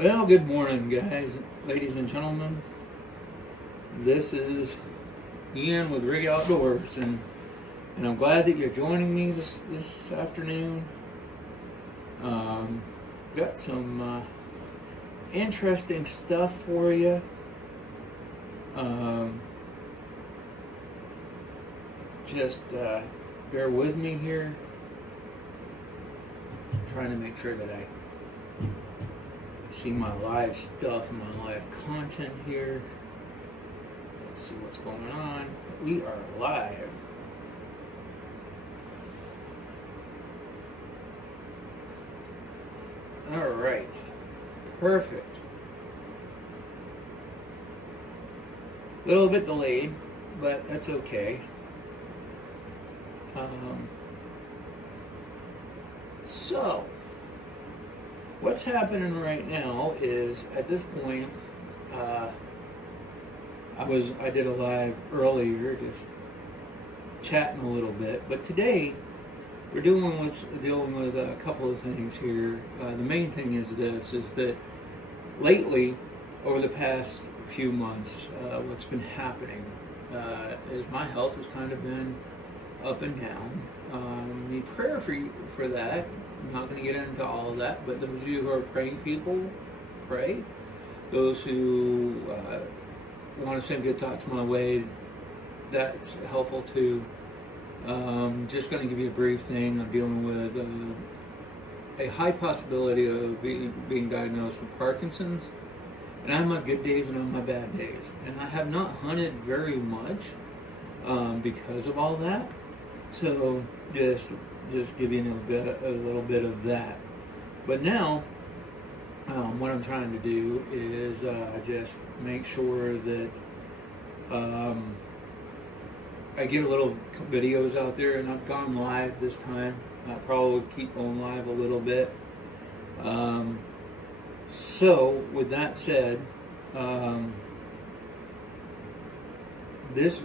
Well, good morning, guys, ladies and gentlemen. This is Ian with R.I.G Outdoors, and I'm glad that you're joining me this afternoon. Got some interesting stuff for you. Just bear with me here. I'm trying to make sure that I see my live stuff, my live content here. Let's see what's going on. We are live. All right. Perfect. A little bit delayed, but that's okay. So, what's happening right now is, at this point, I did a live earlier, just chatting a little bit. But today, we're dealing with a couple of things here. The main thing is that lately, over the past few months, what's been happening is my health has kind of been up and down. Need prayer for that. I'm not going to get into all of that, but those of you who are praying people, pray. Those who want to send good thoughts my way, that's helpful too. Just going to give you a brief thing. I'm dealing with a high possibility of being diagnosed with Parkinson's, and I have my good days and I have my bad days, and I have not hunted very much because of all that. So just give you a little bit of that. But now, what I'm trying to do is just make sure that I get a little videos out there, and I've gone live this time. I probably will keep going live a little bit. So with that said, this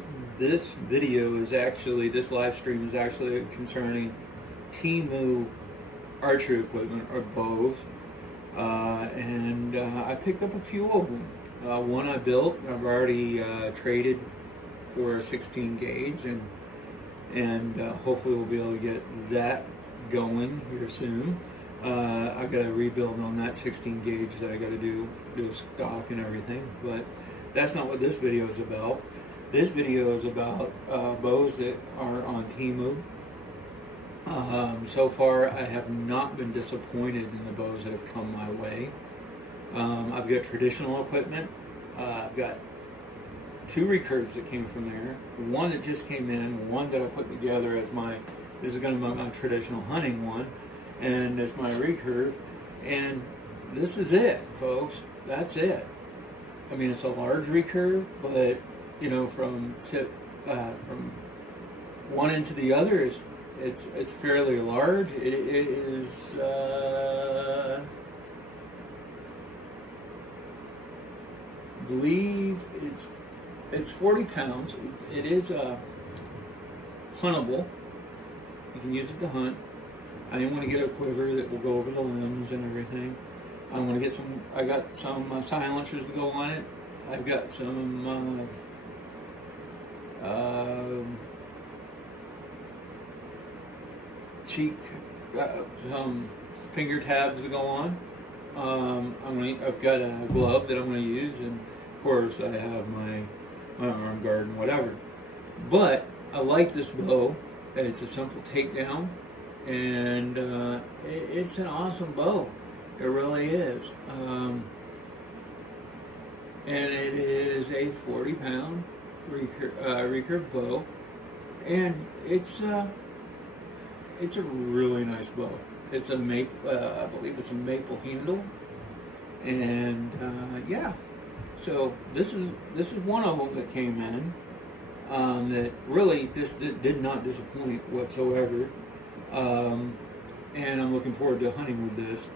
video is actually, this live stream is actually concerning Temu archery equipment, or bows, and I picked up a few of them. One I built, I've already traded for a 16 gauge, and hopefully we'll be able to get that going here soon. I got to rebuild on that 16 gauge that I got to do stock and everything, but that's not what this video is about. This video is about bows that are on Temu. So far, I have not been disappointed in the bows that have come my way. I've got traditional equipment. I've got 2 recurves that came from there. One that just came in, one that I put together as this is going to be my traditional hunting one, and it's my recurve. And this is it, folks. That's it. I mean, it's a large recurve, but you know, from one end to the other it's fairly large. It is I believe it's 40 pounds. It is huntable. You can use it to hunt. I didn't want to get a quiver that will go over the limbs and everything. I want to get some. I got some silencers to go on it. I've got some some finger tabs to go on. I've got a glove that I'm going to use, and of course I have my arm guard and whatever. But I like this bow. It's a simple takedown, and it's an awesome bow. It really is. And it is a 40-pound recurve bow, and it's a really nice bow. It's a I believe it's a maple handle, and yeah. So this is one of them that came in that really did not disappoint whatsoever, and I'm looking forward to hunting with this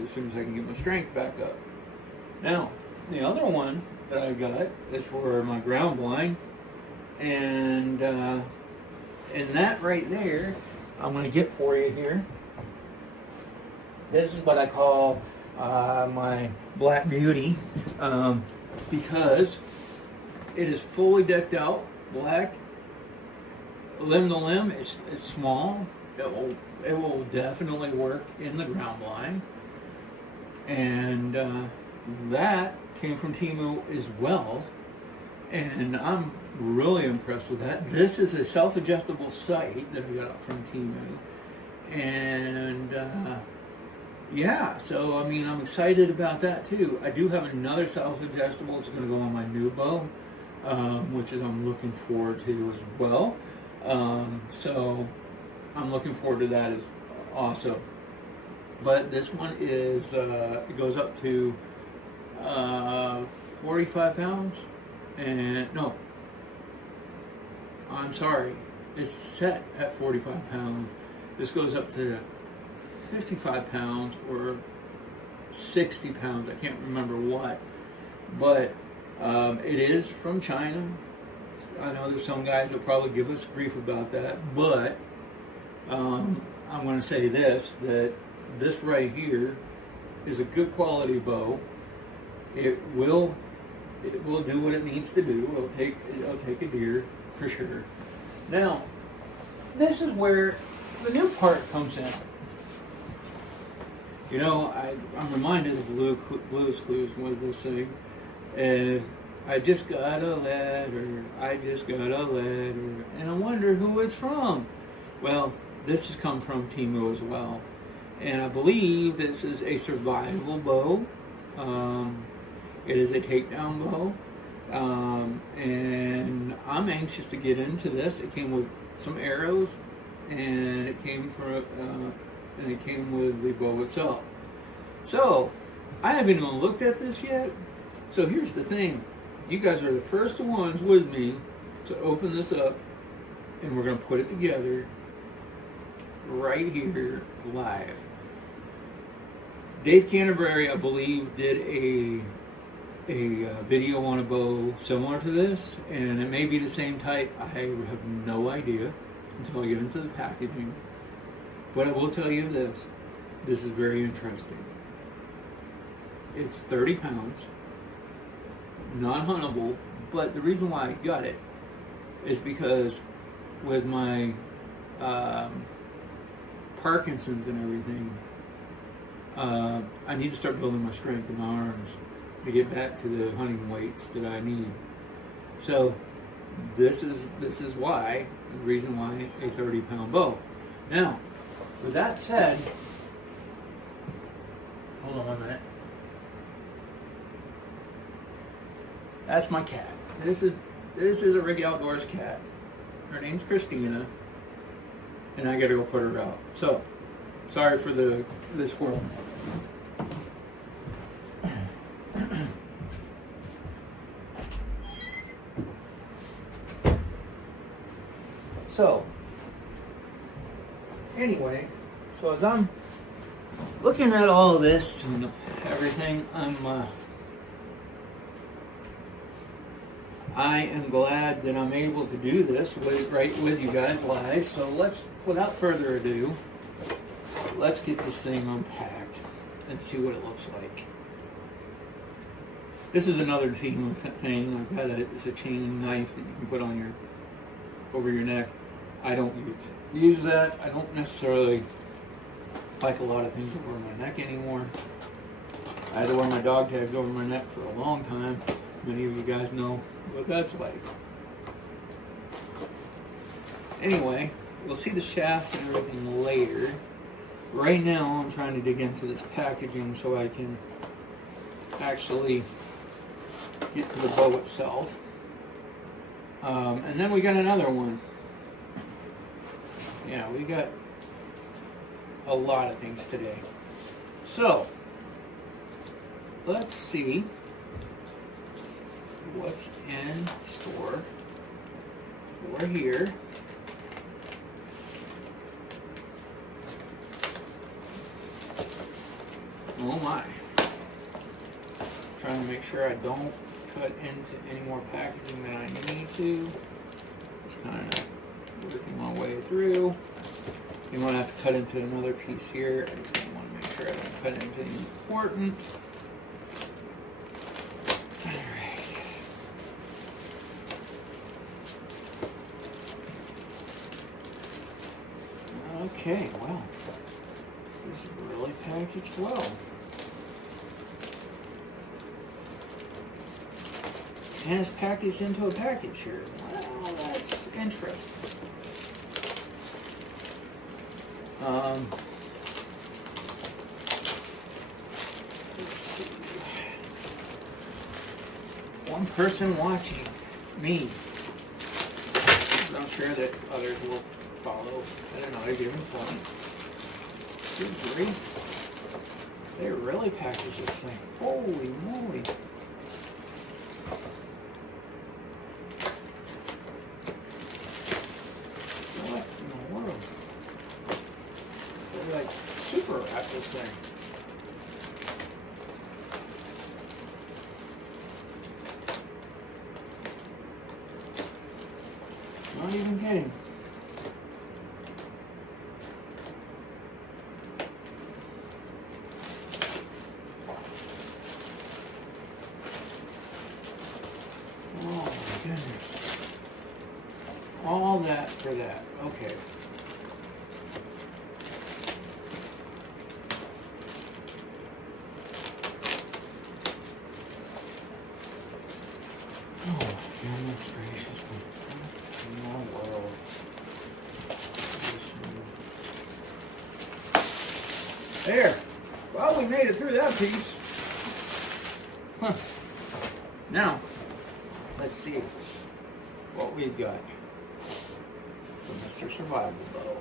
as soon as I can get my strength back up. Now, the other one that I got is for my ground blind, and that right there, I'm going to get for you here. This is what I call my Black Beauty, because it is fully decked out, black, limb to limb. It's small. It will definitely work in the ground blind, and that came from Temu as well, and I'm really impressed with that. This is a self-adjustable sight that I got from Temu, and yeah, so I mean, I'm excited about that too. I do have another self-adjustable. It's going to go on my new bow, which is I'm looking forward to as well. So I'm looking forward to that as also. But this one is it goes up to 45 pounds, and no, I'm sorry, it's set at 45 pounds. This goes up to 55 pounds or 60 pounds. I can't remember what, but it is from China. I know there's some guys that probably give us grief about that, but I'm going to say this, that this right here is a good quality bow. It will do what it needs to do. It'll take a deer for sure. Now, this is where the new part comes in. You know, I'm reminded of Blue's Clues, what they say, and I just got a letter, and I wonder who it's from. Well, this has come from Temu as well, and I believe this is a survival bow. It is a takedown bow, and I'm anxious to get into this. It came with some arrows, and it came with the bow itself. So I haven't even looked at this yet. So here's the thing: you guys are the first ones with me to open this up, and we're gonna put it together right here live. Dave Canterbury, I believe, did a video on a bow similar to this, and it may be the same type. I have no idea until I get into the packaging. But I will tell you this is very interesting. It's 30 pounds, not huntable, but the reason why I got it is because with my Parkinson's and everything, I need to start building my strength in my arms to get back to the hunting weights that I need. So this is why, the reason why a 30-pound bow. Now, with that said, hold on 1 minute. That's my cat. This is a R.I.G Outdoors cat. Her name's Christina, and I gotta go put her out. So, sorry for the squirrel. So, anyway, so as I'm looking at all this and everything, I am glad that I'm able to do this right with you guys live. So without further ado, let's get this thing unpacked and see what it looks like. This is another Temu thing. I've got it's a chain knife that you can put on over your neck. I don't use that. I don't necessarily like a lot of things over my neck anymore. I had to wear my dog tags over my neck for a long time. Many of you guys know what that's like. Anyway, we'll see the shafts and everything later. Right now, I'm trying to dig into this packaging so I can actually get to the bow itself. And then we got another one. Yeah, we got a lot of things today. So, let's see what's in store for here. Oh my. Trying to make sure I don't cut into any more packaging than I need to. Just kind of working my way through. You want to have to cut into another piece here. I just want to make sure I don't cut anything important. Alright. Okay, well, this is really packaged well. And it's packaged into a package here. Well, that's interesting. Let's see. One person watching, me. I'm sure that others will follow at another given point. Good grief. They really package this thing. Holy moly. What in the world? They're like super wrap this thing. Not even kidding. Oh my goodness. All that for that. Okay. Oh my goodness gracious. In the world. There. Well, we made it through that piece. Huh. Now, let's see what we've got for Mr. Survival Bow.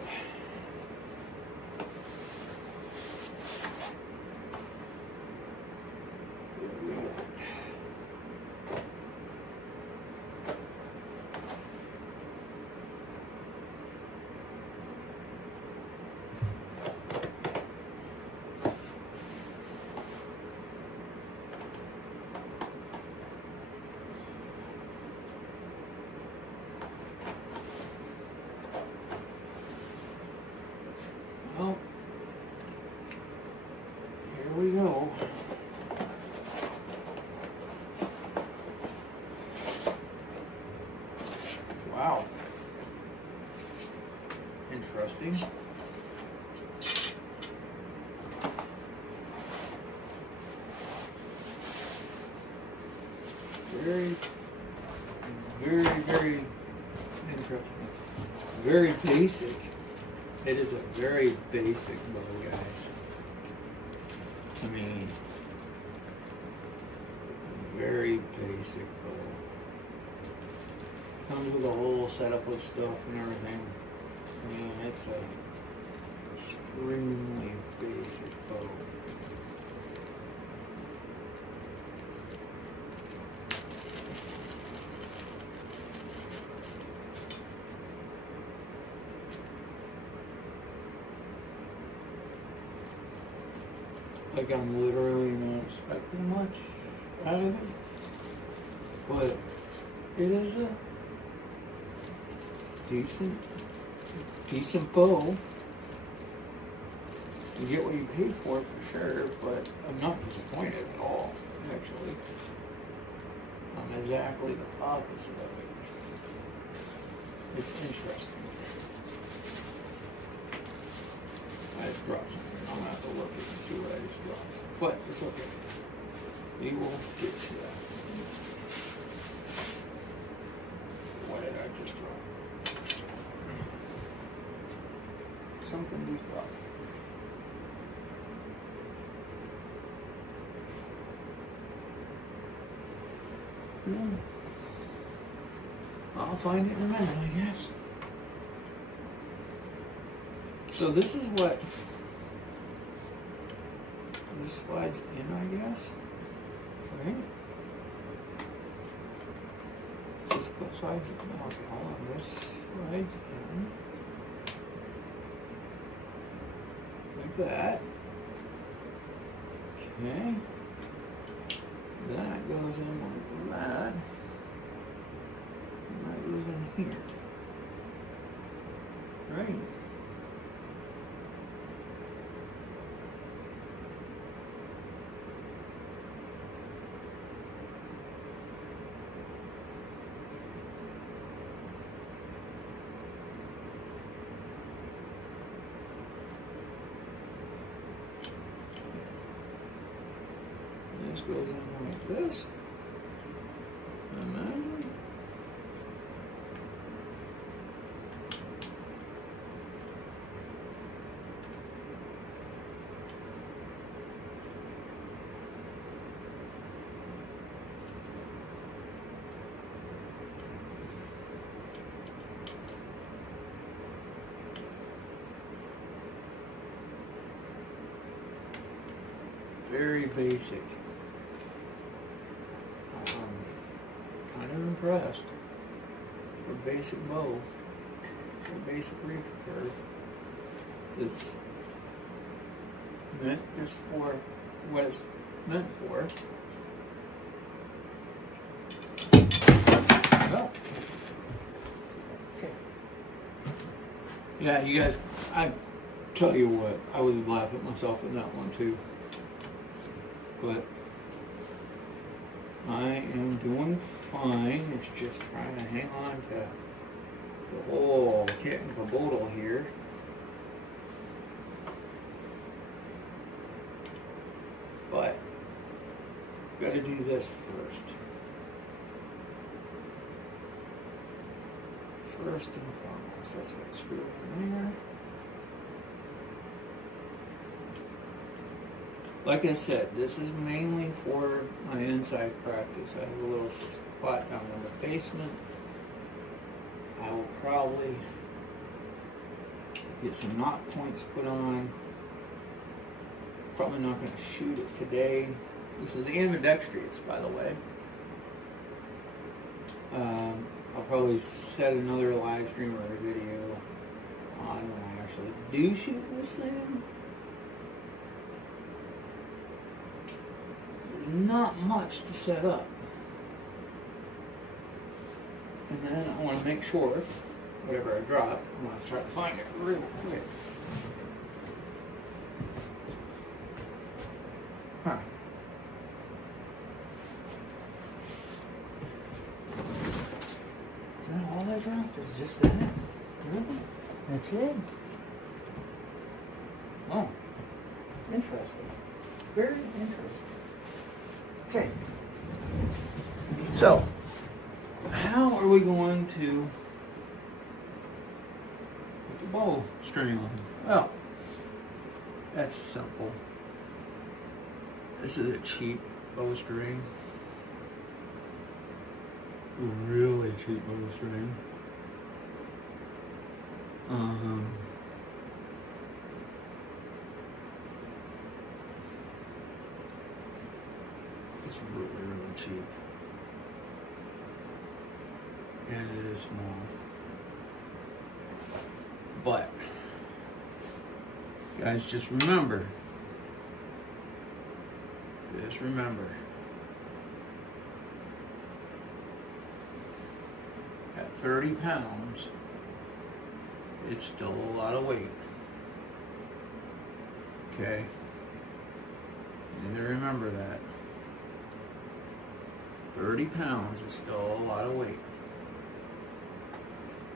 Well, here we go. Wow. Interesting. Very, very interesting. Very basic. It is a very basic bow, guys. I mean, very basic bow. Comes with a whole setup of stuff and everything. I mean, it's a extremely basic bow. Like I'm literally not expecting much out of it, but it is a decent bow. You get what you pay for sure, but I'm not disappointed at all, actually. I'm exactly the opposite of it. It's interesting. I just dropped something. I'm gonna have to look and see what I just dropped. But it's okay. We will get to that. What did I just drop? Something just dropped. I'll find it in a minute, I guess. So this is what this slides in, I guess. Right? This slides in. Okay, hold on. This slides in. Like that. Okay. That goes in like that. And that goes in here. Right. This goes in like this. Imagine. Very basic. Kind of impressed for basic bow, for basic recurve. It's meant just for what it's meant for. Oh. Okay. Yeah, you guys, I tell you what, I was laughing at myself in that one too. But I am doing fine. It's just trying to hang on to the whole kit and caboodle here. But got to do this first. First and foremost, that's got to screw in there. Like I said, this is mainly for my inside practice. I have a little spot down in the basement. I will probably get some knot points put on. Probably not going to shoot it today. This is ambidextrous, by the way. I'll probably set another live stream or a video on when I actually do shoot this thing. Not much to set up. And then I want to make sure whatever I dropped, I'm going to try to find it real quick. Huh. Is that all I dropped? Is just that? Really? That's it? Oh. Interesting. Very interesting. Okay, so how are we going to put the bow string on? Well, that's simple. This is a cheap bowstring. Really cheap bowstring. It's really, really cheap. And it is small. But, guys, just remember, at 30 pounds, it's still a lot of weight. Okay? You need to remember that. 30 pounds is still a lot of weight.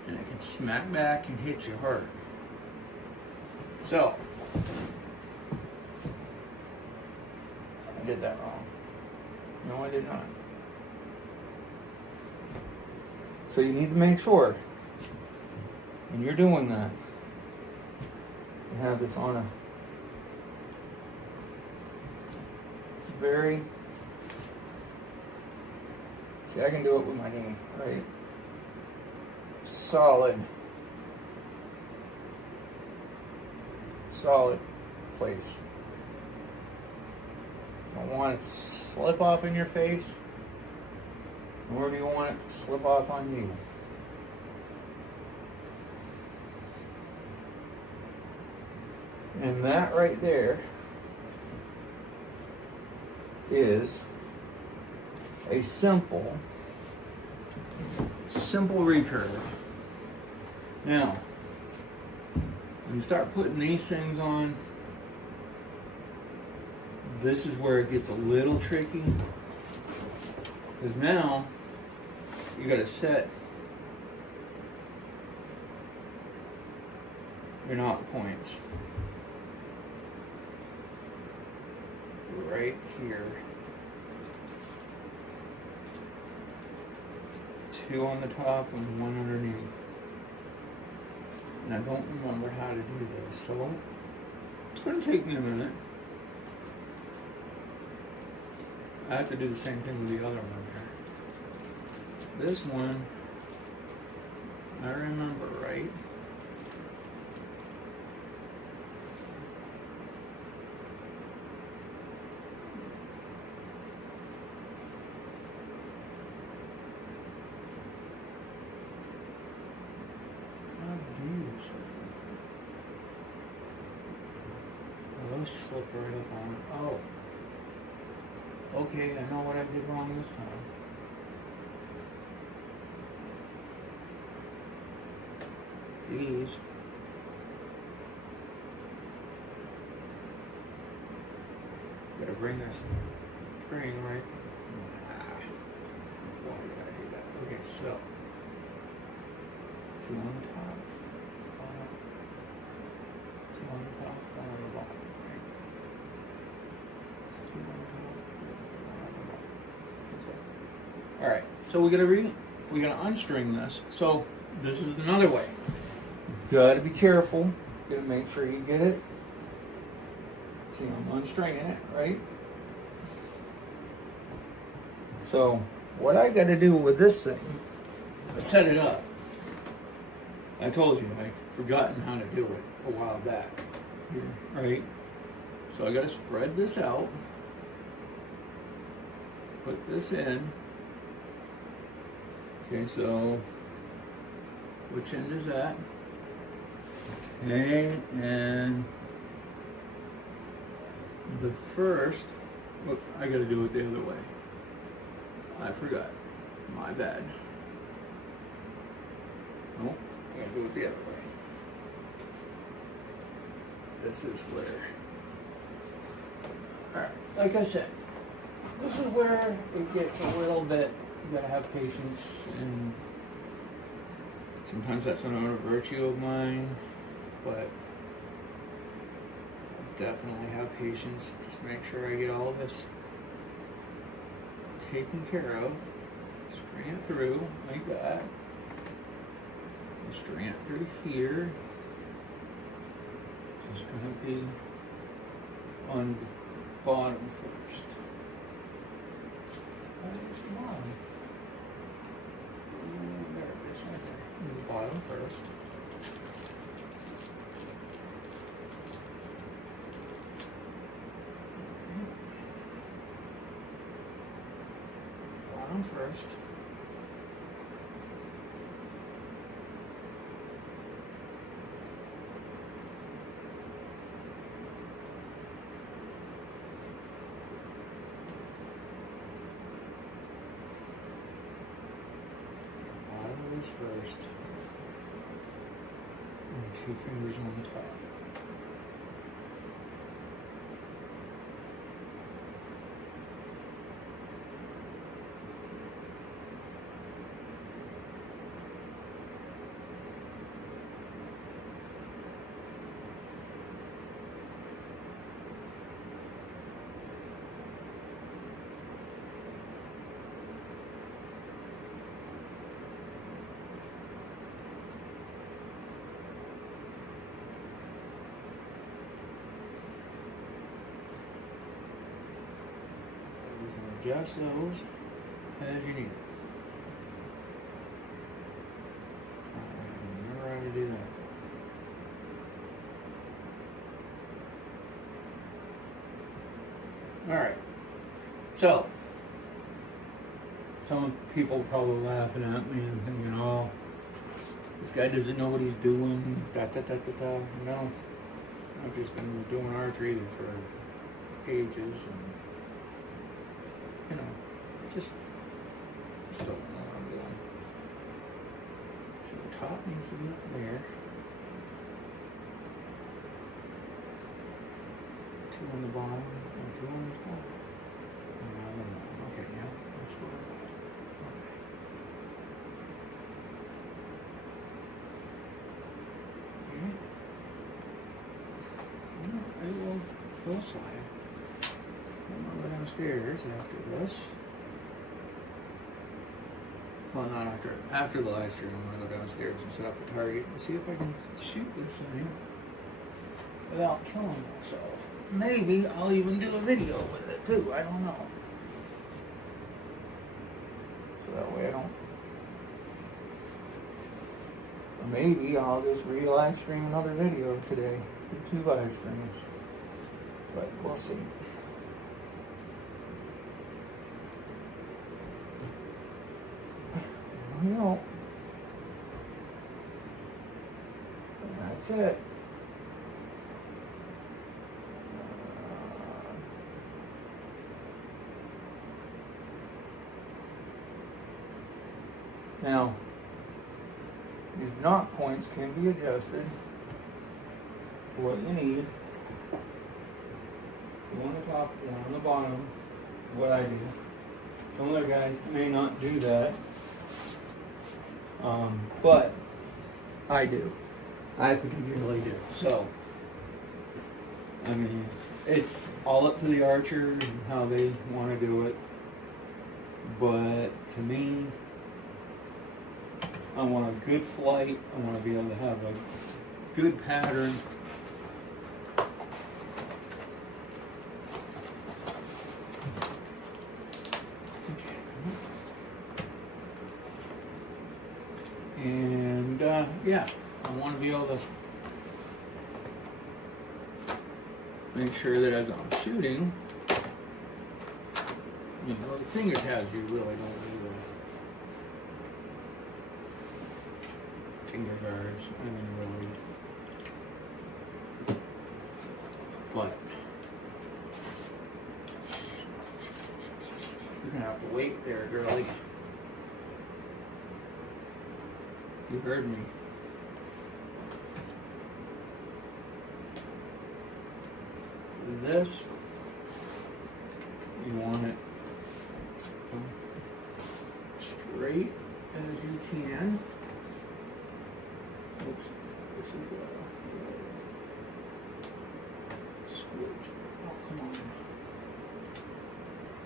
And it can smack back and hit you hard. So, I did that wrong. No, I did not. So you need to make sure, when you're doing that, you have this on a very, see, I can do it with my knee, right? Solid place. You don't want it to slip off in your face, nor do you want it to slip off on you. And that right there is a simple recurve. Now, when you start putting these things on, this is where it gets a little tricky. Because now, you got to set your knot points right here. 2 on the top and 1 underneath. And I don't remember how to do this, so it's going to take me a minute. I have to do the same thing with the other one here. This one, I remember right. Those slip right up on. Oh. Okay, I know what I did wrong this time. These. Gotta bring this string right. Why did I do that? Okay, so 2 on the top, 2 on the top, 1 on the bottom. Right? 2 on the top, 1 on the bottom. All right, so we're gonna unstring this. So this is another way. Gotta be careful. Gotta make sure you get it. See, I'm unstringing it, right? So what I gotta do with this thing, set it up. I told you I'd forgotten how to do it a while back. Here, right? So I gotta spread this out. Put this in. Okay, so which end is that? Okay, and the first, look, I gotta do it the other way. I forgot. My bad. Nope, I gotta do it the other way. This is where, alright, like I said, this is where it gets a little bit, you gotta have patience, and sometimes that's another virtue of mine, but I definitely have patience. Just make sure I get all of this taken care of. String it through like that. String it through here. Just gonna be on the bottom first. Where's the bottom? There it is, right there. The bottom first. Bottom first. First, and 2 fingers on the top. Adjust those as you need it. Remember how to do that. Alright. So, some people probably laughing at me and thinking, oh, this guy doesn't know what he's doing. No. I've just been doing archery for ages, and you know, just don't know what I'm doing. So the top needs to be up there. 2 on the bottom and 2 on the top. Okay, yeah, that's what I thought. Okay. I will slide. I'm gonna go downstairs after this. well, not after the live stream, I'm gonna go downstairs and set up a target and see if I can shoot this thing without killing myself. Maybe I'll even do a video with it too, I don't know. So that way I don't. Or maybe I'll just live stream another video today. Do 2 live streams. But we'll see. There we go. And that's it. Now, these knock points can be adjusted. What you need, one on the top, one on the bottom, what I do. Some other guys may not do that, but I do. I particularly do. So, I mean, it's all up to the archer and how they want to do it. But to me, I want a good flight. I want to be able to have a good pattern. And yeah, I want to be able to make sure that as I'm shooting, you know, the finger tabs you really don't need finger guards. I mean, really. But you're gonna have to wait there, girlie. You heard me. With this, you want it straight as you can. Oops, this is switch. Oh, come on.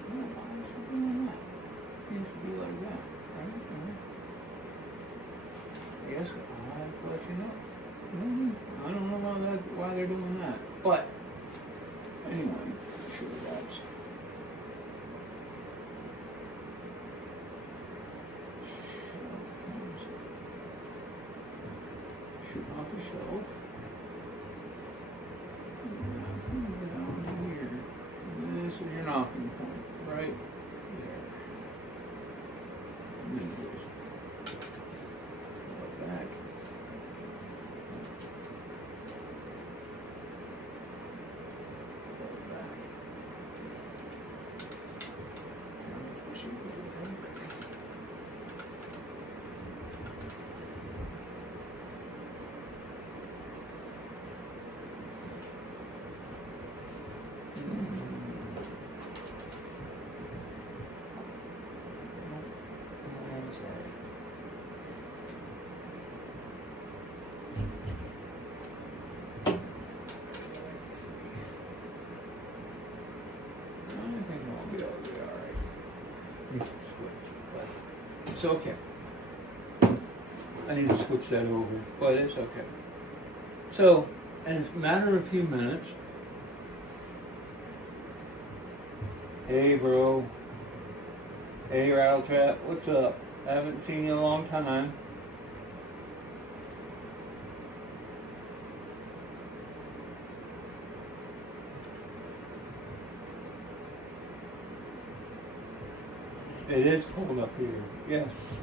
Come on, something like that. It needs to be like that, right? Yes, I'll have to let you know. I don't know why they're doing that. But, anyway, sure that's. Shoot off the shelf. Down here. This is your knocking point, right there. Back. It's okay. I need to switch that over, but it's okay. So, in a matter of a few minutes, hey bro, hey Rattle Trap, what's up? I haven't seen you in a long time. It is cold up here, yes.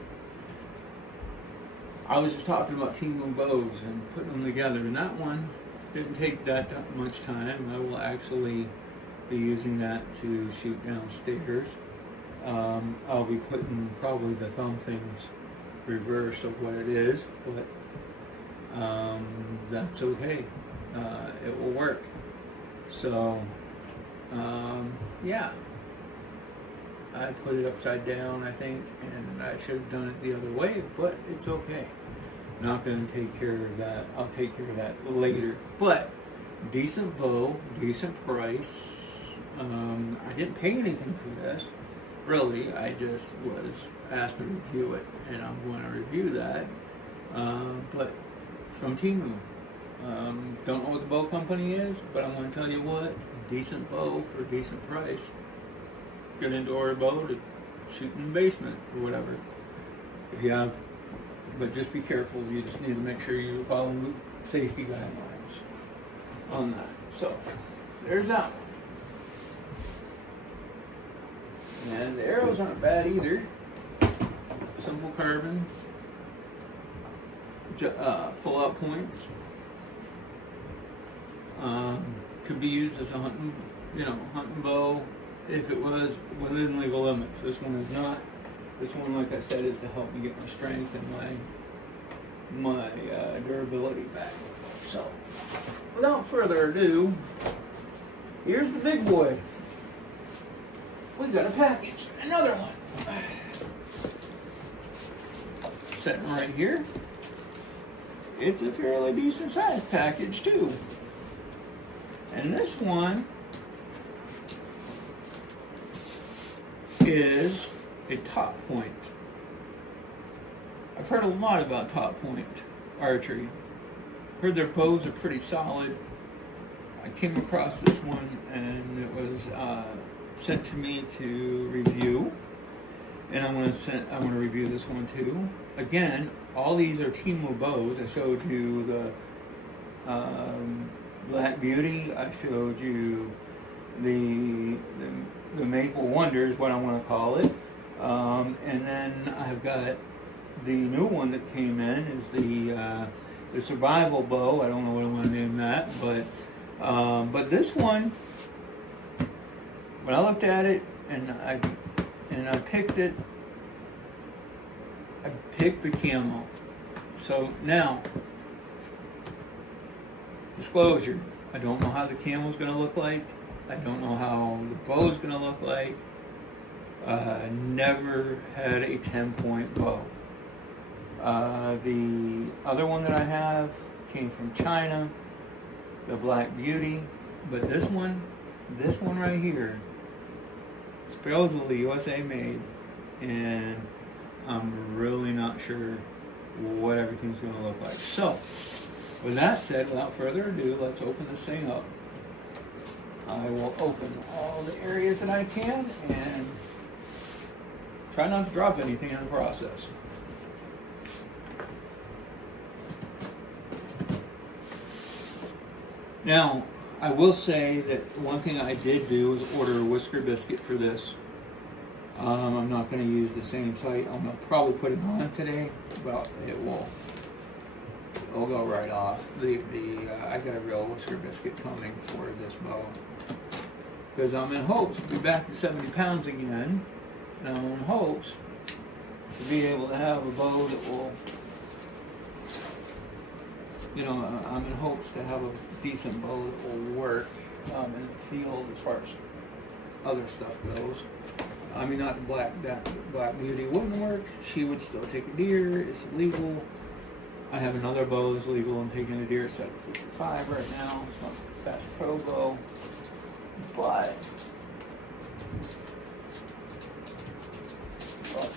I was just talking about teaming bows and putting them together, and that one didn't take that much time. I will actually be using that to shoot downstairs. I'll be putting probably the thumb things reverse of what it is, but that's okay. It will work. So, yeah. I put it upside down, I think, and I should have done it the other way, but it's okay. Not going to take care of that. I'll take care of that later. But decent bow, decent price. I didn't pay anything for this. really, I just was asked to review it, and I'm going to review that. But from Temu. Don't know what the bow company is, but I'm going to tell you what, decent bow for a decent price. Good indoor bow to shoot in the basement or whatever. If you have, but just be careful. You just need to make sure you follow safety guidelines on that. So there's that one. And the arrows aren't bad either. Simple carbon, pull-out points. Could be used as a hunting bow if it was within legal limits. This one is not. This one, like I said, is to help me get my strength and my durability back. So, without further ado, here's the big boy. We got a package, another one. Sitting right here. It's a fairly decent sized package too. And this one is a top point. I've heard a lot about top point archery. Heard their bows are pretty solid. I came across this one and it was sent to me to review. And I'm gonna review this one too. Again, all these are Temu bows. I showed you the Black Beauty. I showed you the Maple Wonder is what I want to call it. And then I've got the new one that came in is the Survival Bow. I don't know what I want to name that, but this one, when I looked at it and I picked it, I picked the camo. So now, disclosure, I don't know how the camo is going to look like. I don't know how the bow is going to look like. Never had a 10-point bow. The other one that I have came from China, the Black Beauty, but this one right here, supposedly USA made, and I'm really not sure what everything's going to look like. So, with that said, without further ado, let's open this thing up. I will open all the areas that I can and try not to drop anything in the process. Now, I will say that one thing I did do was order a whisker biscuit for this. I'm not going to use the same site. I'm going to probably put it on today, but it'll go right off. I got a real whisker biscuit coming for this bow because I'm in hopes to be back to 70 pounds again, and I'm in hopes to be able to have a bow that will, I'm in hopes to have a decent bow that will work in the field as far as other stuff goes. I mean, not the Black Beauty wouldn't work. She would still take a deer. It's legal. I have another bow that's legal. I'm taking a deer set at 55 right now. It's not the best pro bow, but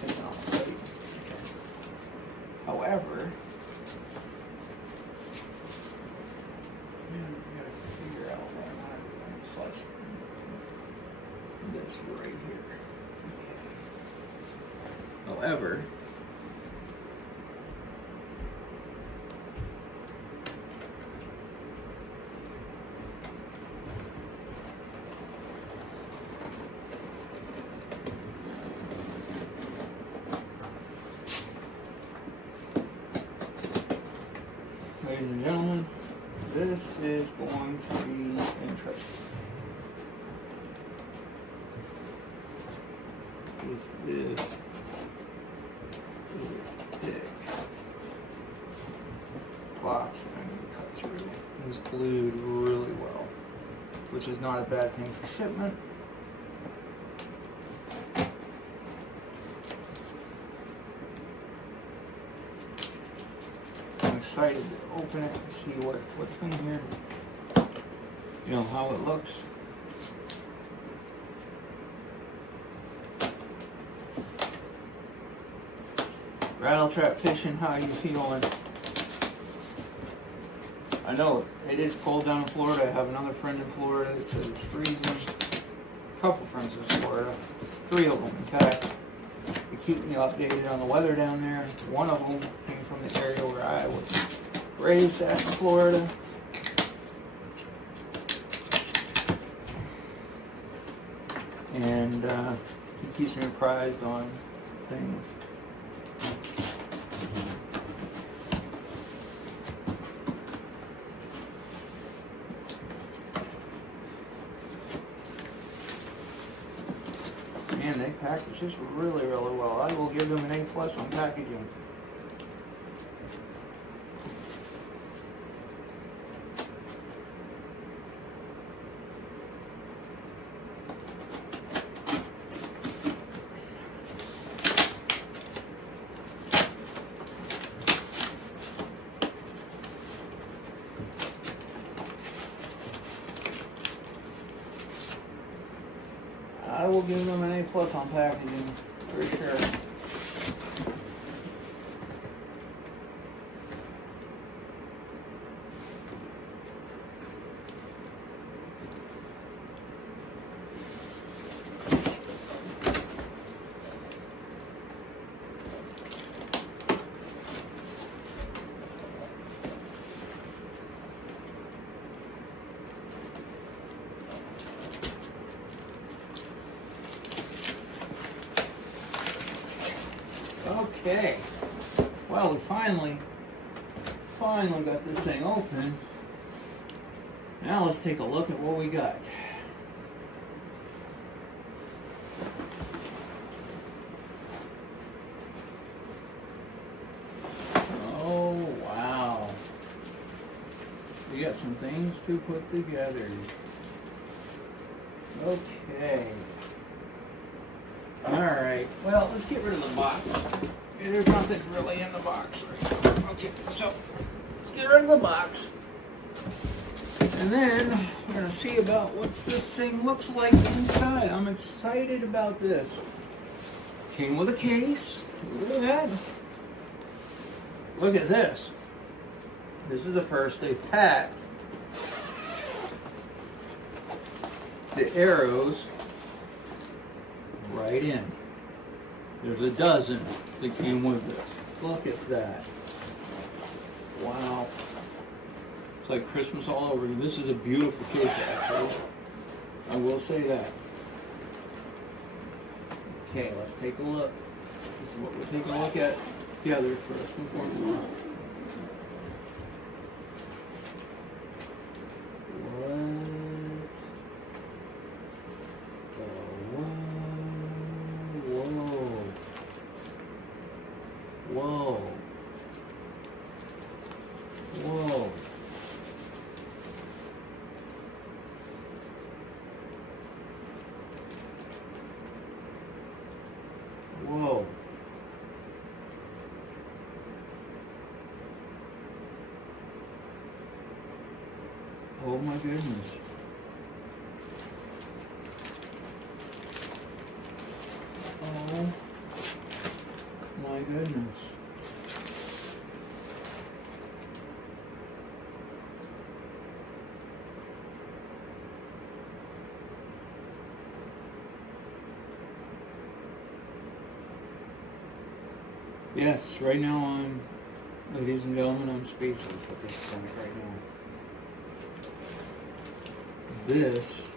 taking off the plate. However, I gotta figure out where I'm going to slice this right here. However, ladies and gentlemen, this is going to be interesting. This is a thick box that I need to cut through. It was glued really well, which is not a bad thing for shipment. I'm excited to open it and see what's in here. How it looks. Rattle trap fishing, how you feeling? I know it is cold down in Florida. I have another friend in Florida that says it's freezing. A couple friends in Florida. 3 of them, in fact. They keep me updated on the weather down there. One of them came from the area where I was raised at in Florida. And he keeps me apprised on things. Man, they package this really, really well. I will give them an A+ on packaging. I will give them an A+ on packaging, for sure. Okay, well, we finally got this thing open. Now let's take a look at what we got. Oh, wow. We got some things to put together. Okay. Alright, well, let's get rid of the box. There's nothing really in the box right now. Okay, so let's get rid of the box. And then we're going to see about what this thing looks like inside. I'm excited about this. Came with a case. Look at that. Look at this. This is the first they packed the arrows right in. There's a dozen that came with this. Look at that. Wow. It's like Christmas all over again. This is a beautiful case, actually. I will say that. Okay, let's take a look. This is what we're taking a look at together first and foremost. Whoa. Whoa. Whoa. Oh my goodness. Oh my goodness. Yes, right now ladies and gentlemen, I'm speechless at this point right now. This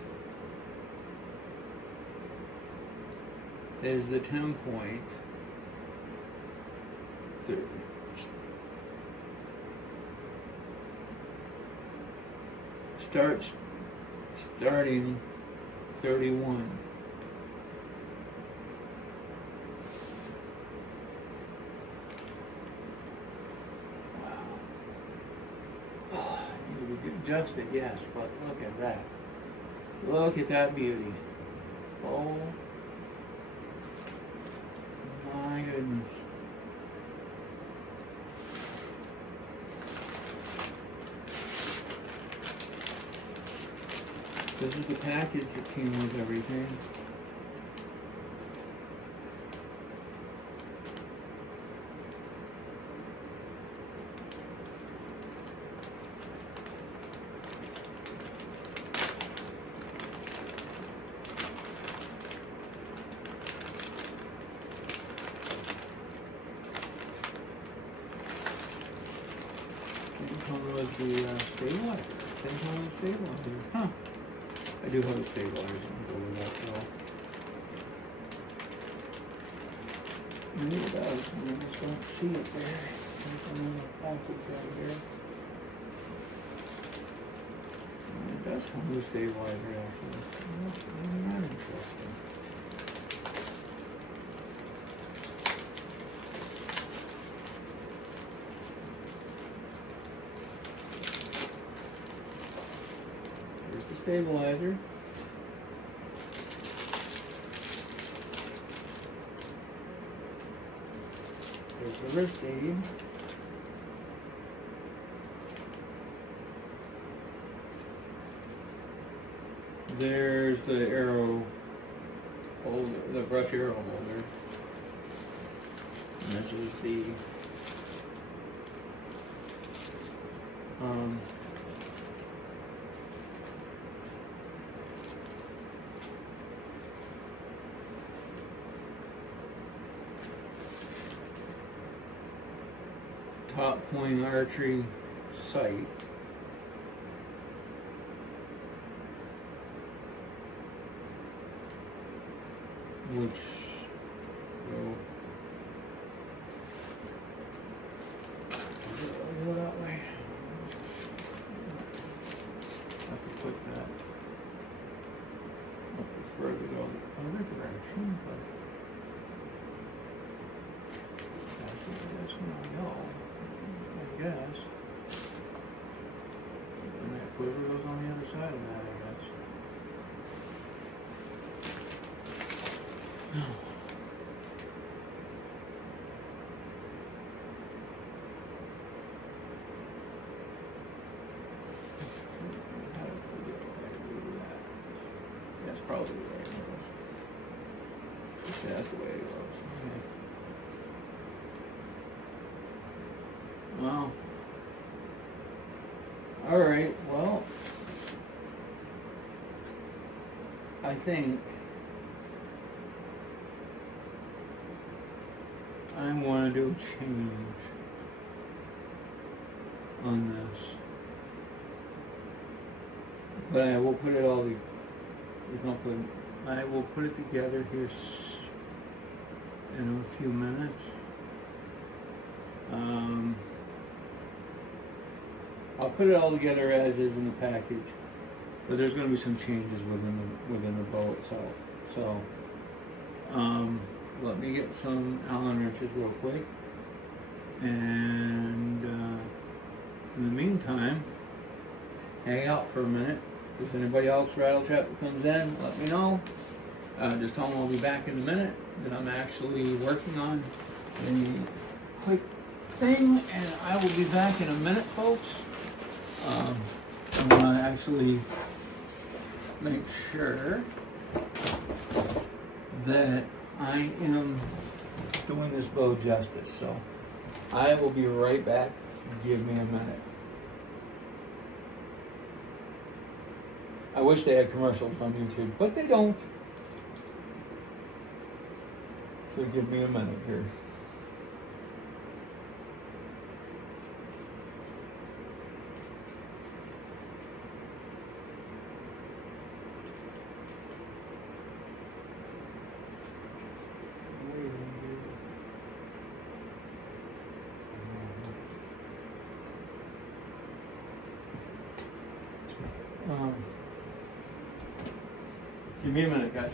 is the 10-point starting 31. Adjusted, yes, but look at that. Look at that beauty. Oh my goodness. This is the package that came with everything. come with the stabilizer. Didn't come with the stabilizer. Huh. I do have a stabilizer. I'm going with that though. Maybe it does. I just don't see it there. There's another package right here. It does come with a stabilizer actually. Isn't that interesting? Here's the stabilizer. There's the wrist aid. There's the arrow holder, the brush arrow holder. And this is the top point archery sight. Which will go that way. I have to put that. I prefer to go the other direction, but that's the way that's gonna go, I guess. And that quiver goes on the other side of that, I guess. That's probably the way it goes. Yeah, that's the way it goes. Okay. Well, all right. Well, I think I want to do a change on this, but I will put it all. I will put it together here in a few minutes. I'll put it all together as is in the package, but there's going to be some changes within the bow itself. So let me get some Allen wrenches real quick, and in the meantime, hang out for a minute. If there's anybody else rattle trap that comes in, let me know. Just tell them I'll be back in a minute. That I'm actually working on a quick thing, and I will be back in a minute, folks. I want to actually make sure that I am doing this bow justice. So I will be right back. Give me a minute. I wish they had commercials on YouTube, but they don't. So give me a minute here. Give me a minute, guys.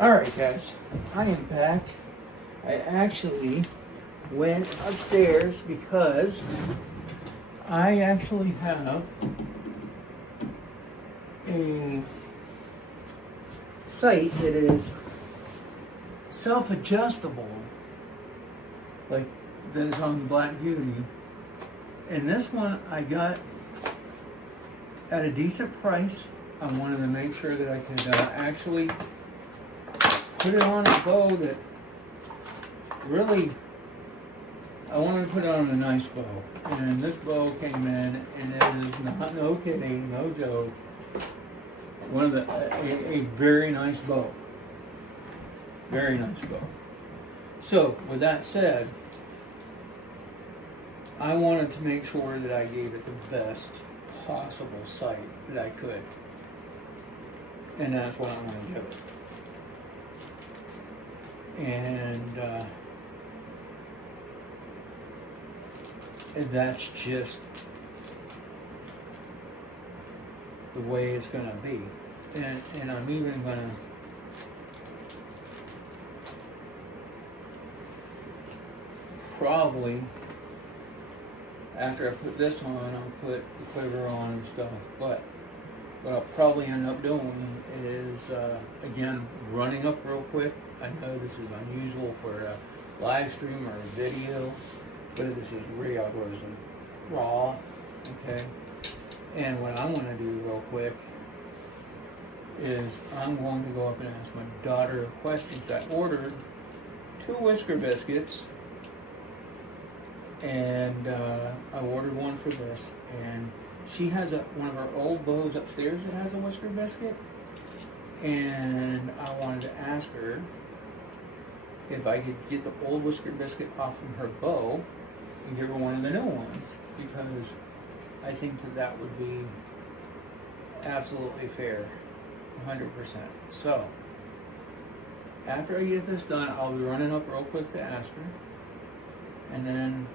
Alright guys, I am back. I actually went upstairs because I actually have a sight that is self-adjustable, like that is on the Black Beauty. And this one I got at a decent price. I wanted to make sure that I could actually put it on a bow that really, I wanted to put it on a nice bow. And this bow came in, and it is not, no kidding, no joke, one of a very nice bow. Very nice bow. So, with that said, I wanted to make sure that I gave it the best possible sight that I could. And that's what I'm going to give it. And that's just the way it's going to be. And I'm even going to probably, after I put this on, I'll put the quiver on and stuff. But what I'll probably end up doing is, again, running up real quick. I know this is unusual for a live stream or a video, but this is real, raw, okay? And what I'm going to do real quick is I'm going to go up and ask my daughter questions. I ordered 2 whisker biscuits, and I ordered one for this, and she has one of her old bows upstairs that has a whisker biscuit, and I wanted to ask her if I could get the old whisker biscuit off from her bow and give her one of the new ones, because I think that would be absolutely fair, 100%. So, after I get this done, I'll be running up real quick to ask her, and then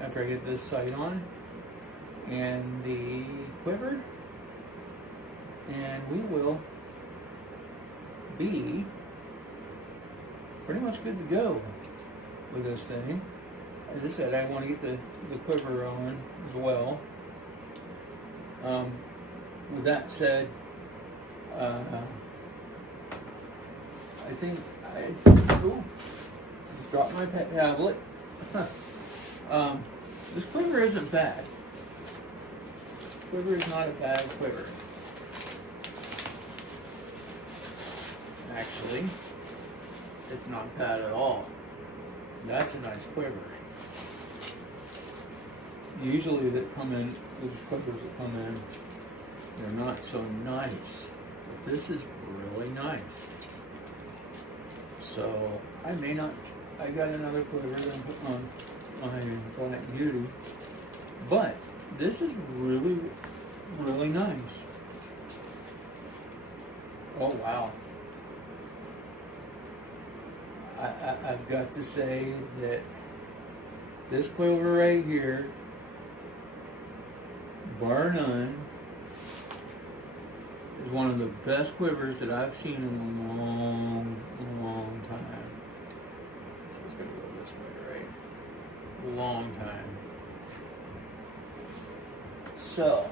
after I get this sight on and the quiver, and we will be pretty much good to go with this thing. As I said, I want to get the quiver on as well. With that said, I think I just dropped my pet tablet. This quiver isn't bad. Quiver is not a bad quiver. Actually, it's not bad at all. That's a nice quiver. Usually that come in, those quivers that come in, they're not so nice. But this is really nice. So I may not, I got another quiver that I'm putting on my Black Beauty, but this is really, really nice. Oh wow. I've got to say that this quiver right here, bar none, is one of the best quivers that I've seen in a long, long time. It's gonna go this way, right? A long time. So,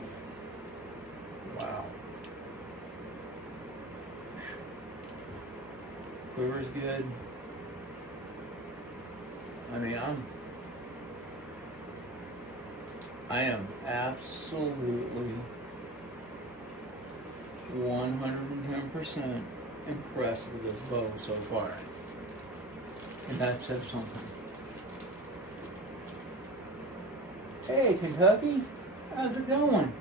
wow. Quiver's good. I mean, I am absolutely 110% impressed with this bow so far. And that says something. Hey, Kentucky, how's it going?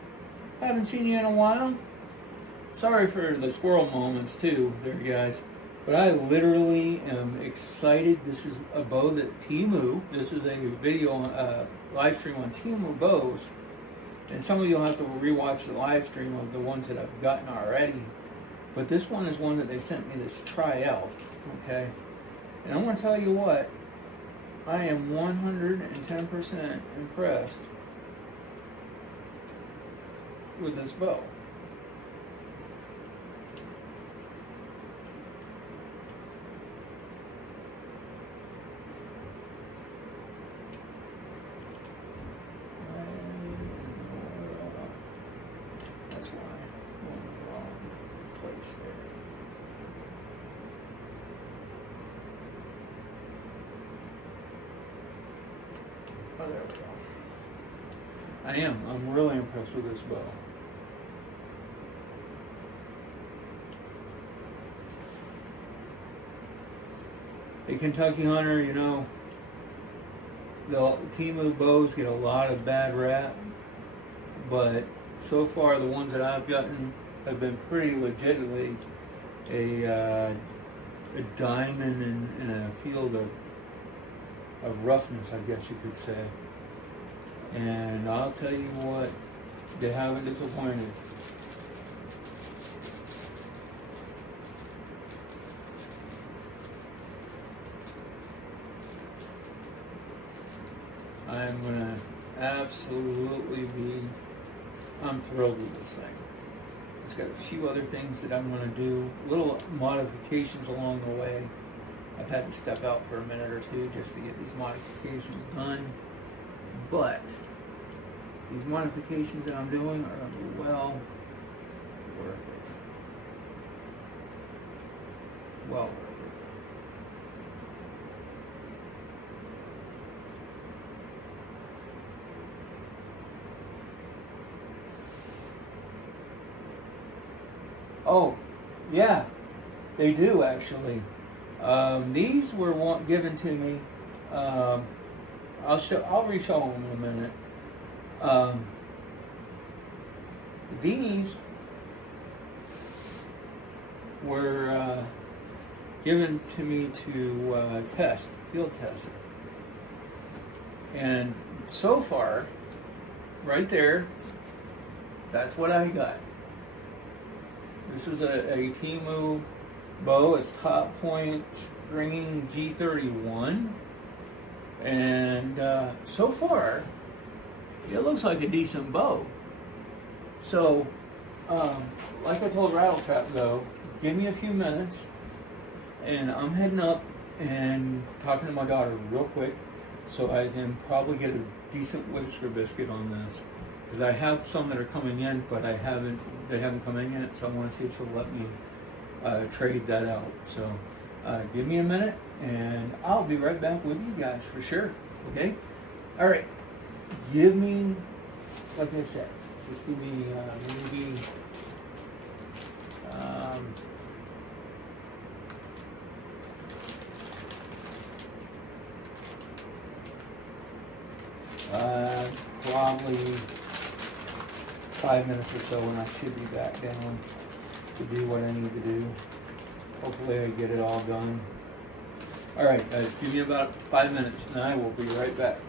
Haven't seen you in a while. Sorry for the squirrel moments too, there, guys. But I literally am excited. This is a bow that Temu, this is a video live stream on Temu bows. And some of you will have to rewatch the live stream of the ones that I've gotten already. But this one is one that they sent me to try out, okay? And I'm going to tell you what, I am 110% impressed with this bow. That's why I'm in the wrong place there. Oh, there we go. I'm really impressed with this bow. A Kentucky Hunter, you know, the Timu bows get a lot of bad rap, but so far the ones that I've gotten have been pretty legitimately a diamond in a field of roughness, I guess you could say. And I'll tell you what, they haven't disappointed. I'm gonna absolutely I'm thrilled with this thing. It's got a few other things that I'm gonna do, little modifications along the way. I've had to step out for a minute or two just to get these modifications done. But these modifications that I'm doing are going to be well worth it. Well worth it. Oh, yeah, they do actually. These were given to me. I'll re-show them in a minute. These were given to me to field test. And so far, right there, that's what I got. This is a Timu bow. It's top point stringing G31. And so far, it looks like a decent bow. So, like I told Rattletrap though, give me a few minutes, and I'm heading up and talking to my daughter real quick, so I can probably get a decent Worcester biscuit on this, because I have some that are coming in, but they haven't come in yet. So I want to see if she'll let me trade that out. So, give me a minute, and I'll be right back with you guys for sure. Okay? All right. Give me, like I said, just give me maybe 5 minutes or so, and I should be back down to do what I need to do. Hopefully I get it all done. All right, guys, give me about 5 minutes, and I will be right back.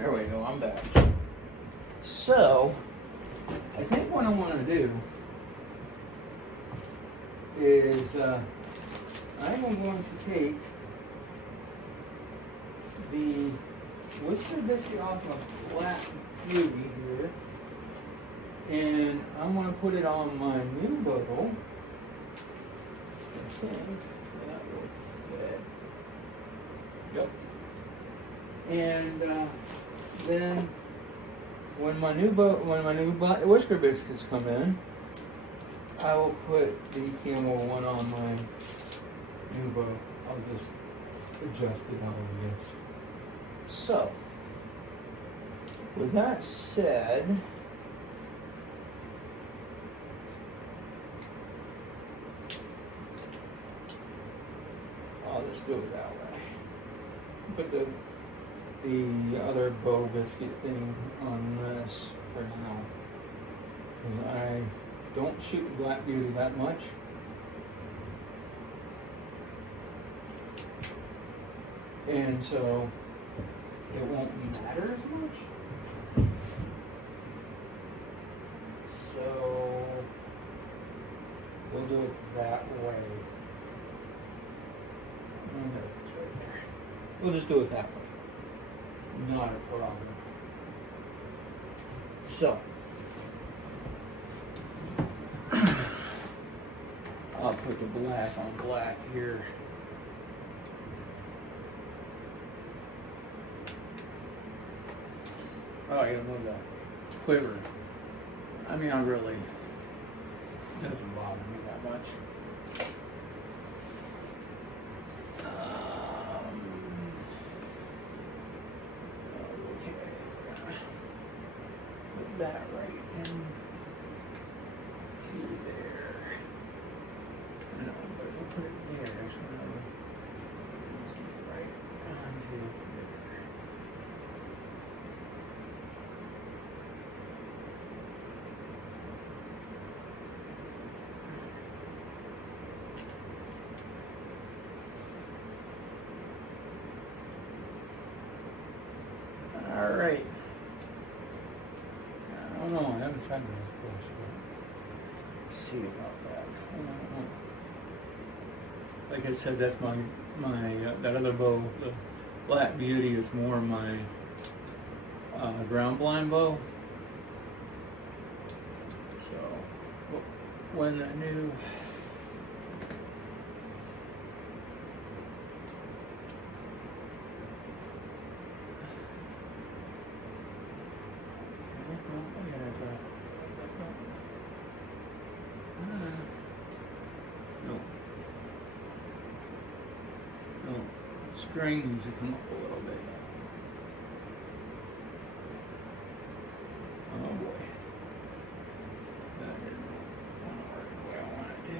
There we go, I'm back. So, I think what I want to do is I am going to take the Worcester biscuit off my Black Beauty here, and I'm going to put it on my new bowl. Okay, that will fit. Yep. And then when my new Black Whisker biscuits come in, I will put the Camel one on my new bow. I'll just adjust it how it is. So, with that said, I'll just do it that way. Put the other bow biscuit thing on this for now, because I don't shoot the Black Beauty that much. And so it won't matter as much. So we'll do it that way. And there it is right there. We'll just do it that way. Not a problem. So I'll put the black on black here. Oh, I gotta move that quiver. I mean, I really, it doesn't bother me that much. Okay, put that right in to there. No, but if I put it there, it's gonna get right onto there. All right. I don't know. I haven't tried this brush, but see about that. Like I said, that's my that other bow, the Black Beauty, is more my ground blind bow. So when the new screen needs to come up a little bit. Oh boy. That didn't work the way I want it to.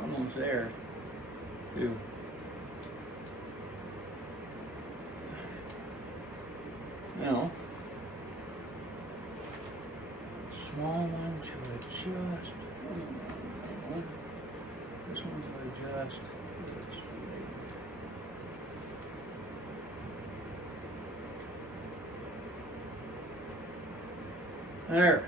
Almost there, too. Now, small one to adjust. This one to adjust. There.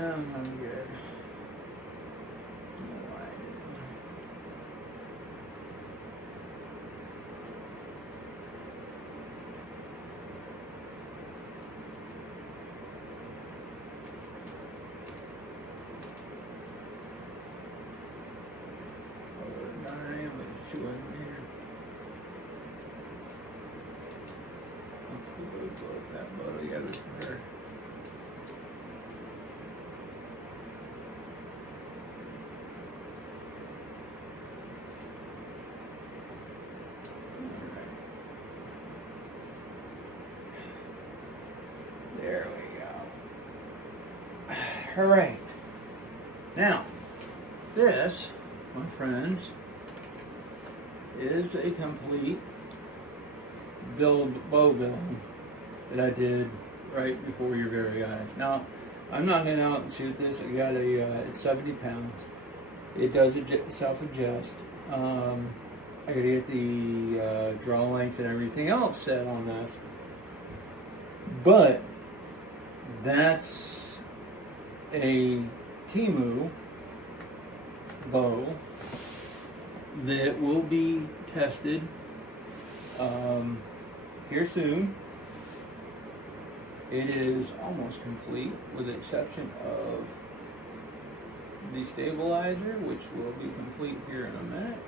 I'm good. That motor together from here. There we go. All right. Now, this, my friends, is a complete bow build that I did right before your very eyes. Now, I'm not going to out and shoot this. I got it's 70 pounds. It does self-adjust. I got to get the draw length and everything else set on this. But that's a Temu bow that will be tested here soon. It is almost complete with the exception of the stabilizer, which will be complete here in a minute.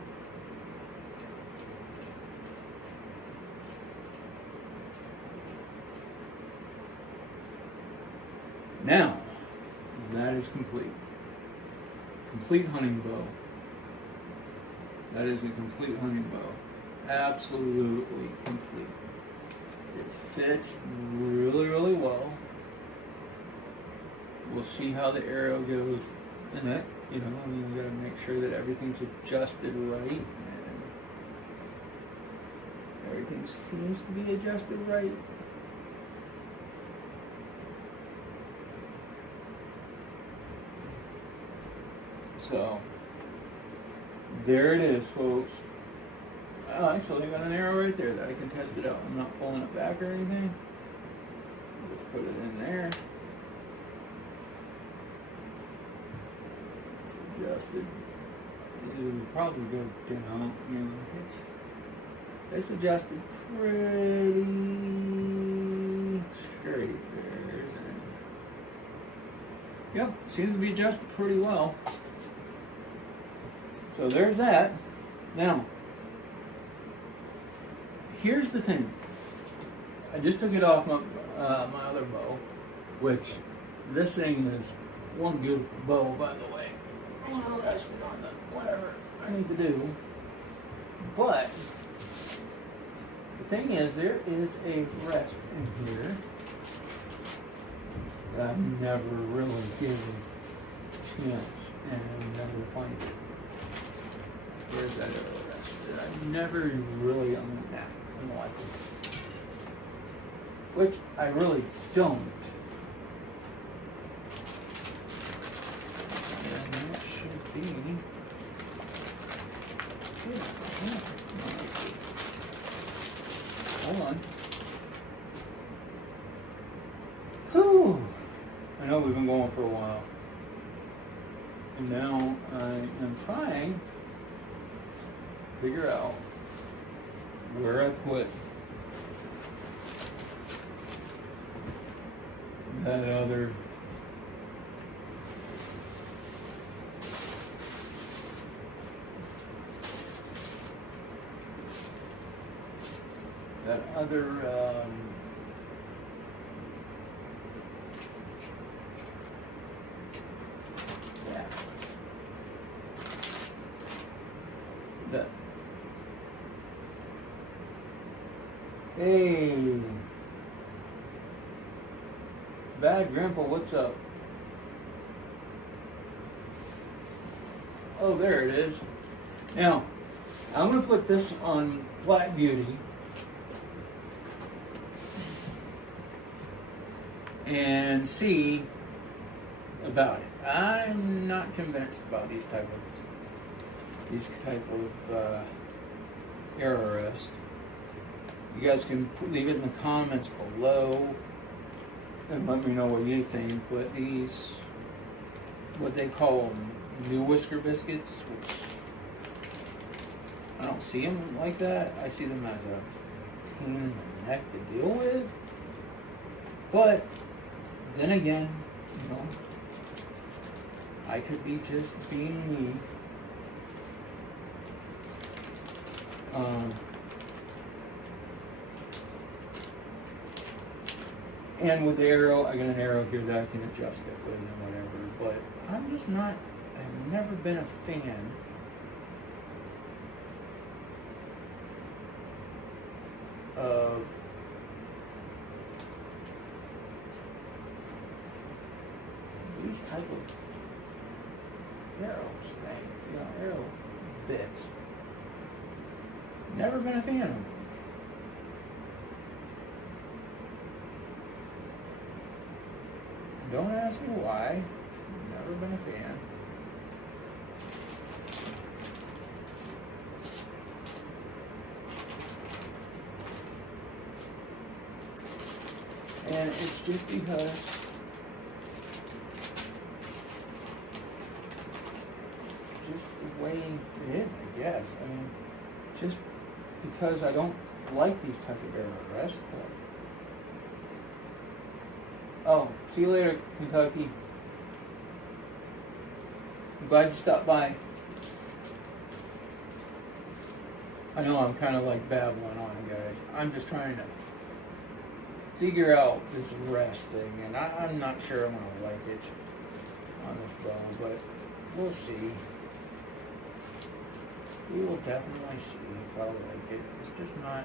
Now, that is complete. Complete hunting bow. That is a complete hunting bow. Absolutely complete. It fits really, really well. We'll see how the arrow goes in it. You know, I mean, we gotta make sure that everything's adjusted right, and everything seems to be adjusted right. So, there it is, folks. Oh, actually, I got an arrow right there that I can test it out. I'm not pulling it back or anything. Just put it in there. It's adjusted. It will probably go down. You know, it's adjusted pretty straight there, isn't it? Yep, seems to be adjusted pretty well. So there's that. Now, here's the thing. I just took it off my other bow, which this thing is one beautiful bow, by the way. I'm gonna rest it on the whatever I need to do. But the thing is, there is a rest in here that I've never really given a chance and never find it. Where's that arrow rest? I've never really unlocked it. Which I really don't. And that should be. Let's see. Hold on. Whew. I know we've been going for a while. And now I am trying to figure out where I put that other yeah, that. Hey, Bad Grandpa, what's up? Oh, there it is. Now, I'm going to put this on Black Beauty and see about it. I'm not convinced about these type of arrow rest. You guys can leave it in the comments below and let me know what you think. But these, what they call them, new whisker biscuits, which I don't see them like that. I see them as a pain in the neck to deal with. But then again, you know, I could be just being me. And with the arrow, I got an arrow here that I can adjust it with and whatever. But I'm just not, I've never been a fan of these type of arrows, things, you know, arrow bits. Never been a fan of them. Don't ask me why. Never been a fan. And it's just because just the way it is, I guess. I mean, just because I don't like these type of arrow rests. Oh, see you later, Kentucky. I'm glad you stopped by. I know I'm kind of like babbling on, guys. I'm just trying to figure out this rest thing, and I'm not sure I'm going to like it on this bow, but we'll see. We will definitely see if I'll like it. It's just not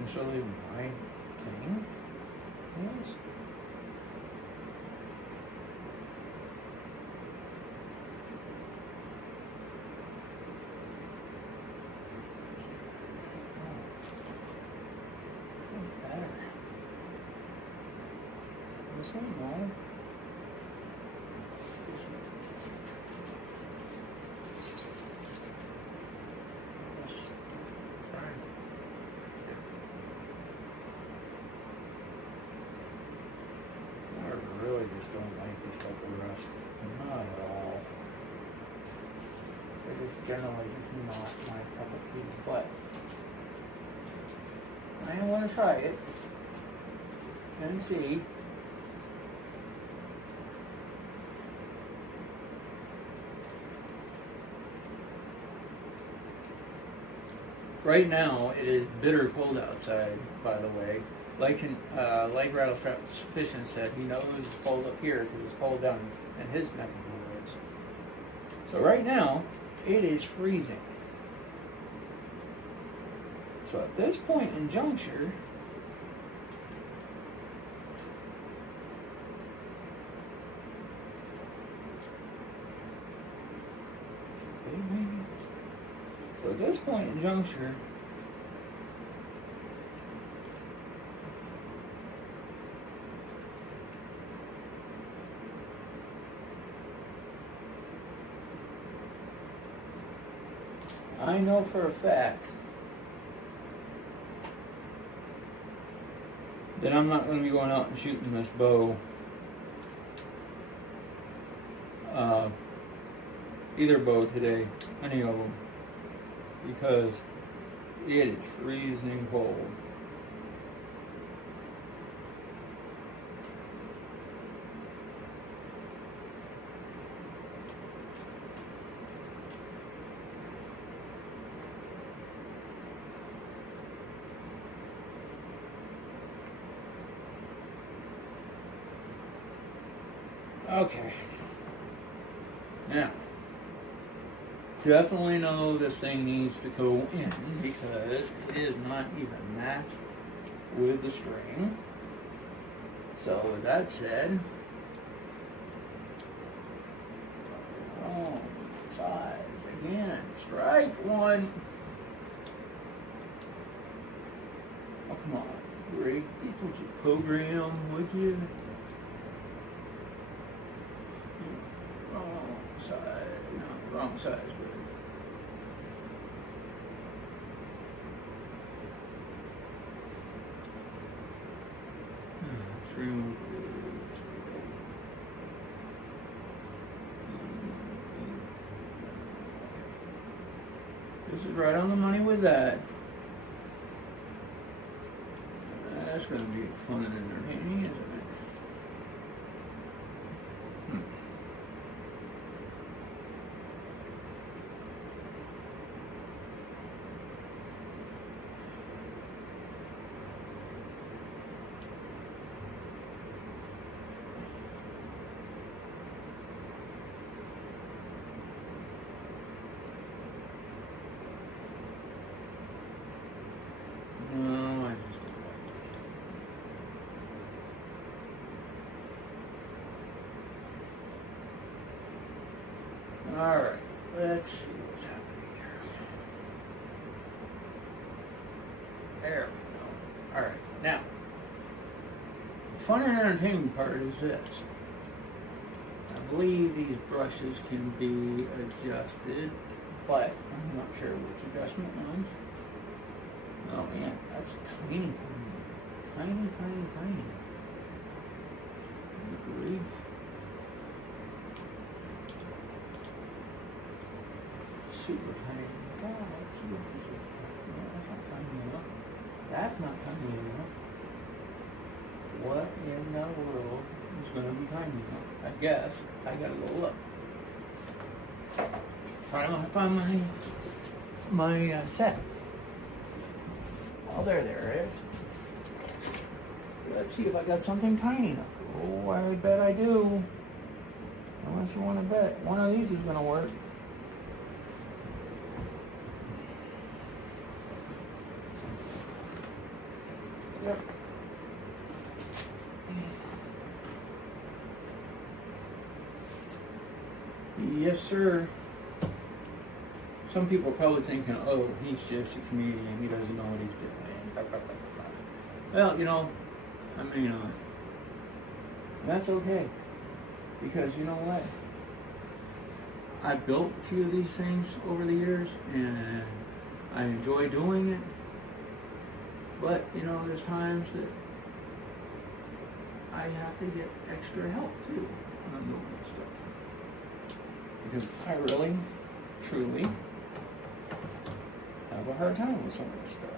necessarily my thing. Yes. Better. This one, no. This one. Let's just try. I really just don't like this type of rust. Not at all. It is generally just not my cup of tea, but I want to try it and see. Right now, it is bitter cold outside, by the way. Like Rattletrap Fishing said, he knows it's cold up here because it's cold down in his neck of the woods. So right now, it is freezing. So at this point in juncture, so at this point in juncture, I know for a fact that I'm not going to be going out and shooting this bow either bow today, any of them, because it is freezing cold. Okay. Now, definitely know this thing needs to go in because it is not even matched with the string. So with that said, wrong size again. Strike one. Oh, come on, Rig, get with your program, would you? Wrong side, no, wrong size, Rig. Three more. This is right on the money with that. That's going to be fun and entertaining, isn't it? No, I just don't like this. Alright, let's see what's happening here. There we go. Alright, now, the fun and entertaining part is this. I believe these brushes can be adjusted, but I'm not sure which adjustment ones. Oh man, that's tiny, tiny, tiny, tiny. Good grief. Super tiny. Oh, let's see what this is. No, that's not tiny enough. That's not tiny enough. What in the world is going to be tiny enough? I guess I gotta go look. Trying to find my set. Oh, there it is. Let's see if I got something tiny enough. Oh, I bet I do. How much you want to bet? One of these is going to work. Yep. Yes, sir. Some people are probably thinking, oh, he's just a comedian. He doesn't know what he's doing. Well, you know, I may not. That's okay. Because you know what? I built a few of these things over the years, and I enjoy doing it. But, you know, there's times that I have to get extra help, too, when I'm doing this stuff. Because I really, truly have a hard time with some of this stuff.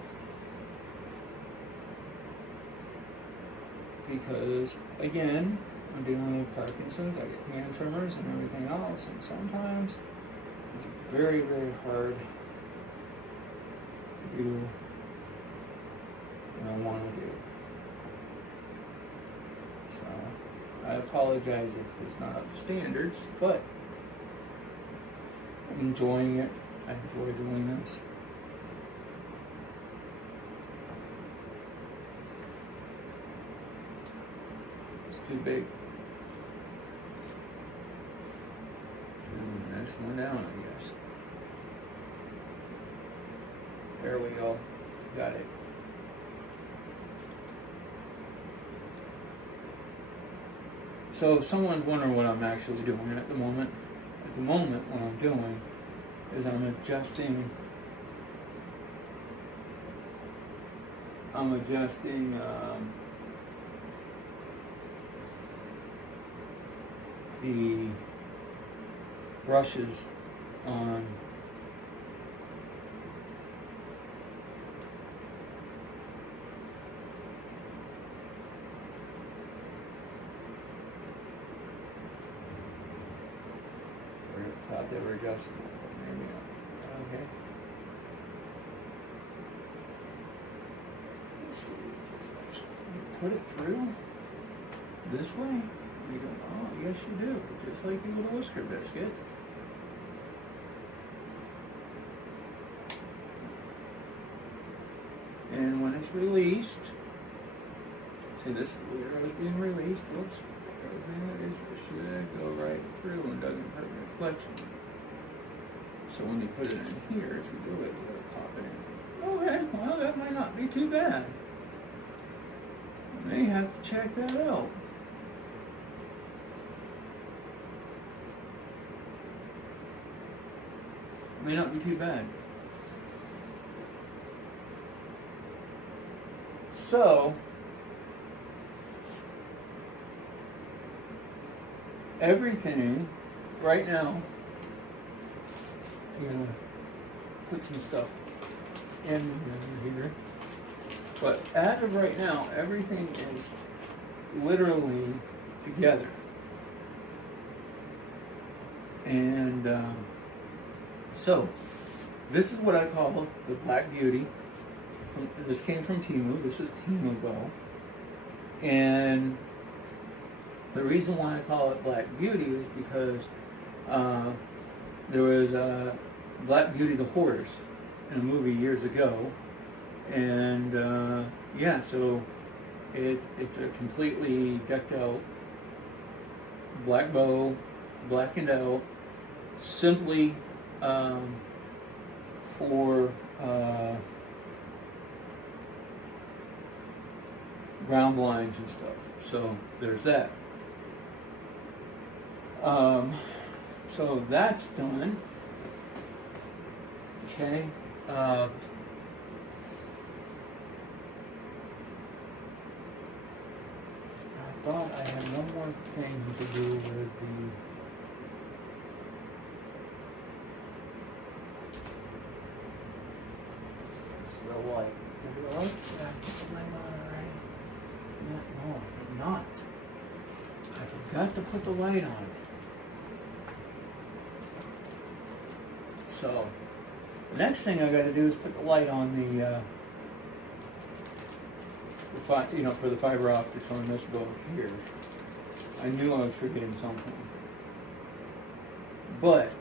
Because, again, I'm dealing with Parkinson's, I get hand tremors and everything else, and sometimes it's very, very hard to do what I want to do. So, I apologize if it's not up to standards, but I'm enjoying it. I enjoy doing this. It's too big. Next one down, I guess. There we go. Got it. So if someone's wondering what I'm actually doing at the moment, what I'm doing is I'm adjusting the brushes on thought they were adjustable, but maybe not. Okay. Let's see if this actually put it through this way. You go, oh yes you do, just like your little whisker biscuit. And when it's released, see this where it was being released, whoops, where it was being released, it should go right through and doesn't hurt reflection. So when you put it in here, if you do it, it'll pop it in. Okay, well that might not be too bad. I may have to check that out. May not be too bad. So, everything right now, I'm gonna put some stuff in here. But as of right now, everything is literally together. And so, this is what I call the Black Beauty. This came from Temu. This is Temu Go. And the reason why I call it Black Beauty is because there was Black Beauty the horse in a movie years ago. And yeah, so it's a completely decked out black bow, blackened out, simply for ground blinds and stuff. So there's that. So that's done. Okay. I thought I had one more thing to do with the light. Did the light? Yeah, I put the light on already. No, I did not. I forgot to put the light on. So, the next thing I got to do is put the light on for the fiber optics on this boat here. I knew I was forgetting something, but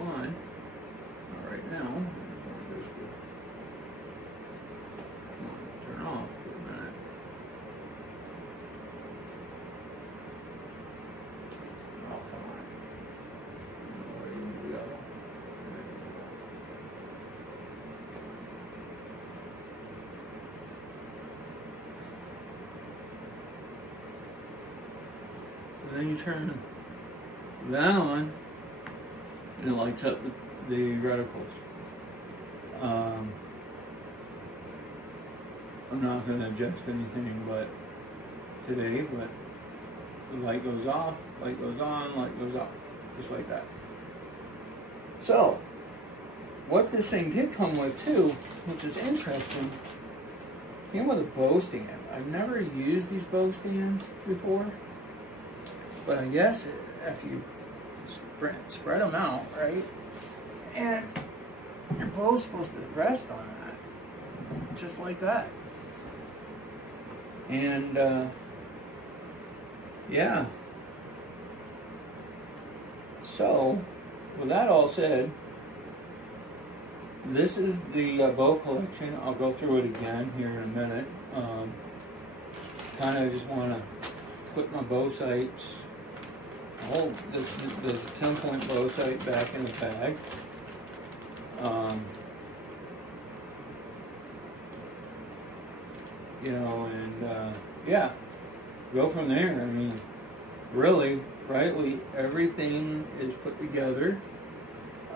on right now. Turn off for a minute. Oh, come on. Where you go? And then you turn that on, and it lights up the reticles. I'm not going to adjust anything today, but the light goes off, light goes on, light goes off, just like that. So, what this thing did come with too, which is interesting, came with a bow stand. I've never used these bow stands before, but I guess if you spread them out, right, and your bow's supposed to rest on that, just like that. And yeah. So, with that all said, this is the bow collection. I'll go through it again here in a minute. Kind of just want to put my bow sights, this 10-point bow sight back in the bag. Yeah, go from there. I mean, really, rightly, everything is put together.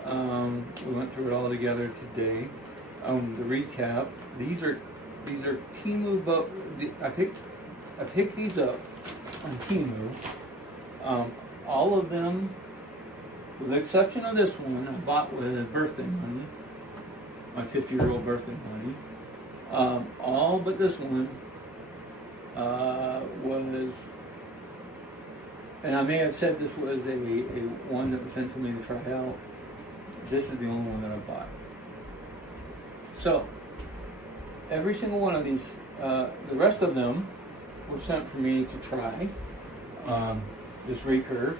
We went through it all together today. The recap. These are Temu bow. I picked these up on Temu. All of them, with the exception of this one, I bought with birthday money, my 50-year-old birthday money. All but this one was, and I may have said this was a one that was sent to me to try out. This is the only one that I bought. So, every single one of these, the rest of them were sent for me to try. This recurve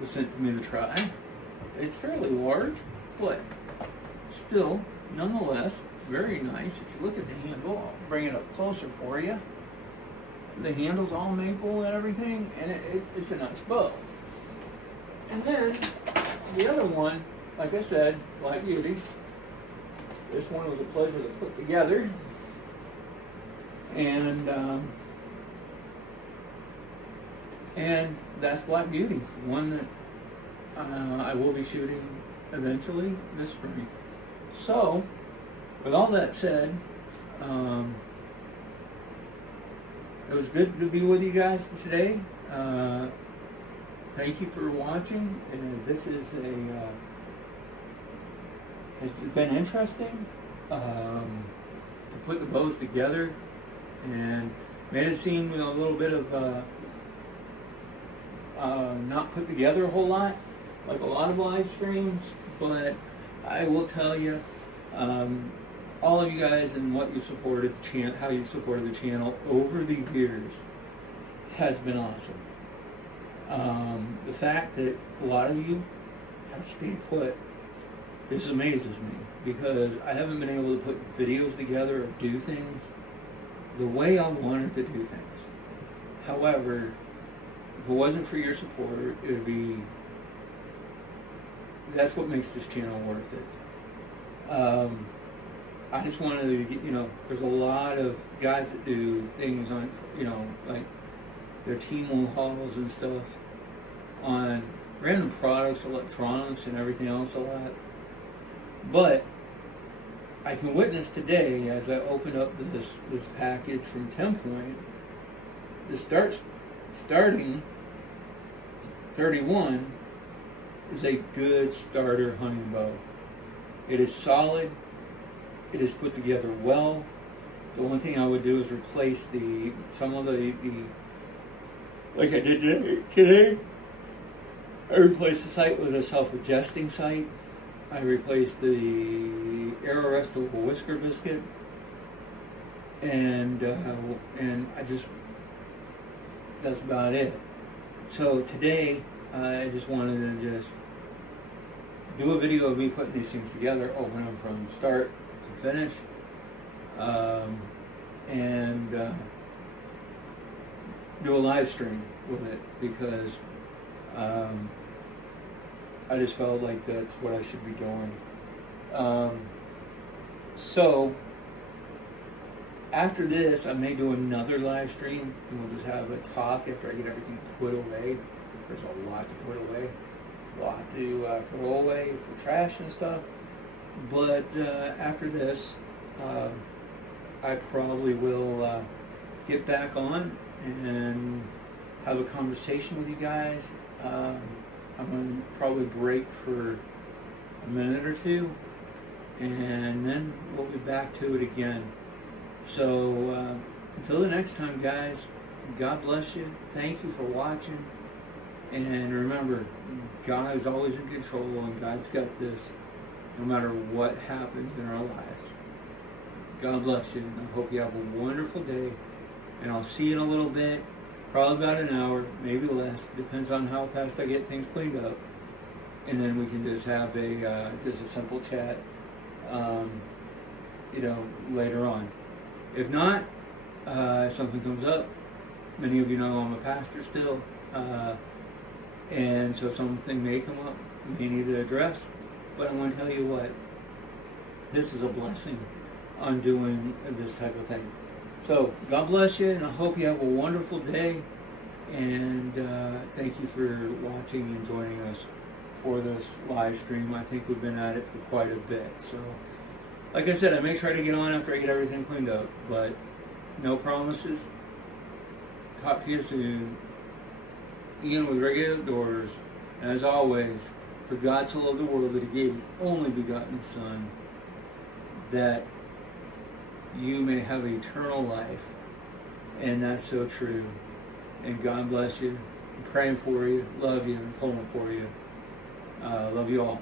was sent to me to try. It's fairly large, but still, nonetheless, very nice. If you look at the handle, I'll bring it up closer for you. The handle's all maple and everything, and it's a nice bow. And then the other one, like I said, Black Beauty. This one was a pleasure to put together, and that's Black Beauty, one that I will be shooting eventually this spring. So, with all that said, it was good to be with you guys today. Thank you for watching. And this is it's been interesting to put the bows together, and made it seem a little bit of not put together a whole lot, like a lot of live streams. But I will tell you, all of you guys and what you supported the channel, how you supported the channel over the years has been awesome. The fact that a lot of you have stayed put this amazes me because I haven't been able to put videos together or do things the way I wanted to do things. However, if it wasn't for your support, it would be, that's what makes this channel worth it. I just wanted to get, there's a lot of guys that do things on, like their Temu hauls and stuff on random products, electronics, and everything else a lot. But I can witness today as I open up this package from 10 Point, the starting 31 is a good starter hunting bow. It is solid. It is put together well. The only thing I would do is replace some of the like I did today. I replaced the sight with a self-adjusting sight. I replaced the arrow rest with a whisker biscuit, and I just, that's about it. So today I just wanted to just do a video of me putting these things together, open them from start to finish, and do a live stream with it because I just felt like that's what I should be doing. So after this, I may do another live stream, and we'll just have a talk after I get everything put away. There's a lot to put away, a lot to throw away for trash and stuff. But after this, I probably will get back on and have a conversation with you guys. I'm going to probably break for a minute or two, and then we'll be back to it again. So until the next time, guys, God bless you. Thank you for watching. And remember, God is always in control, and God's got this no matter what happens in our lives. God bless you, and I hope you have a wonderful day. And I'll see you in a little bit, probably about an hour, maybe less. Depends on how fast I get things cleaned up. And then we can just have just a simple chat, later on. If not, if something comes up, many of you know I'm a pastor still, and so something may come up, may need to address. But I want to tell you what, this is a blessing on doing this type of thing. So God bless you, and I hope you have a wonderful day. And thank you for watching and joining us for this live stream. I think we've been at it for quite a bit. So, like I said, I may try to get on after I get everything cleaned up, but no promises. Talk to you soon. Ian with Regular Outdoors. As always, for God so loved the world that He gave His only begotten Son, that you may have eternal life. And that's so true. And God bless you. I'm praying for you. Love you. I'm pulling for you. Love you all.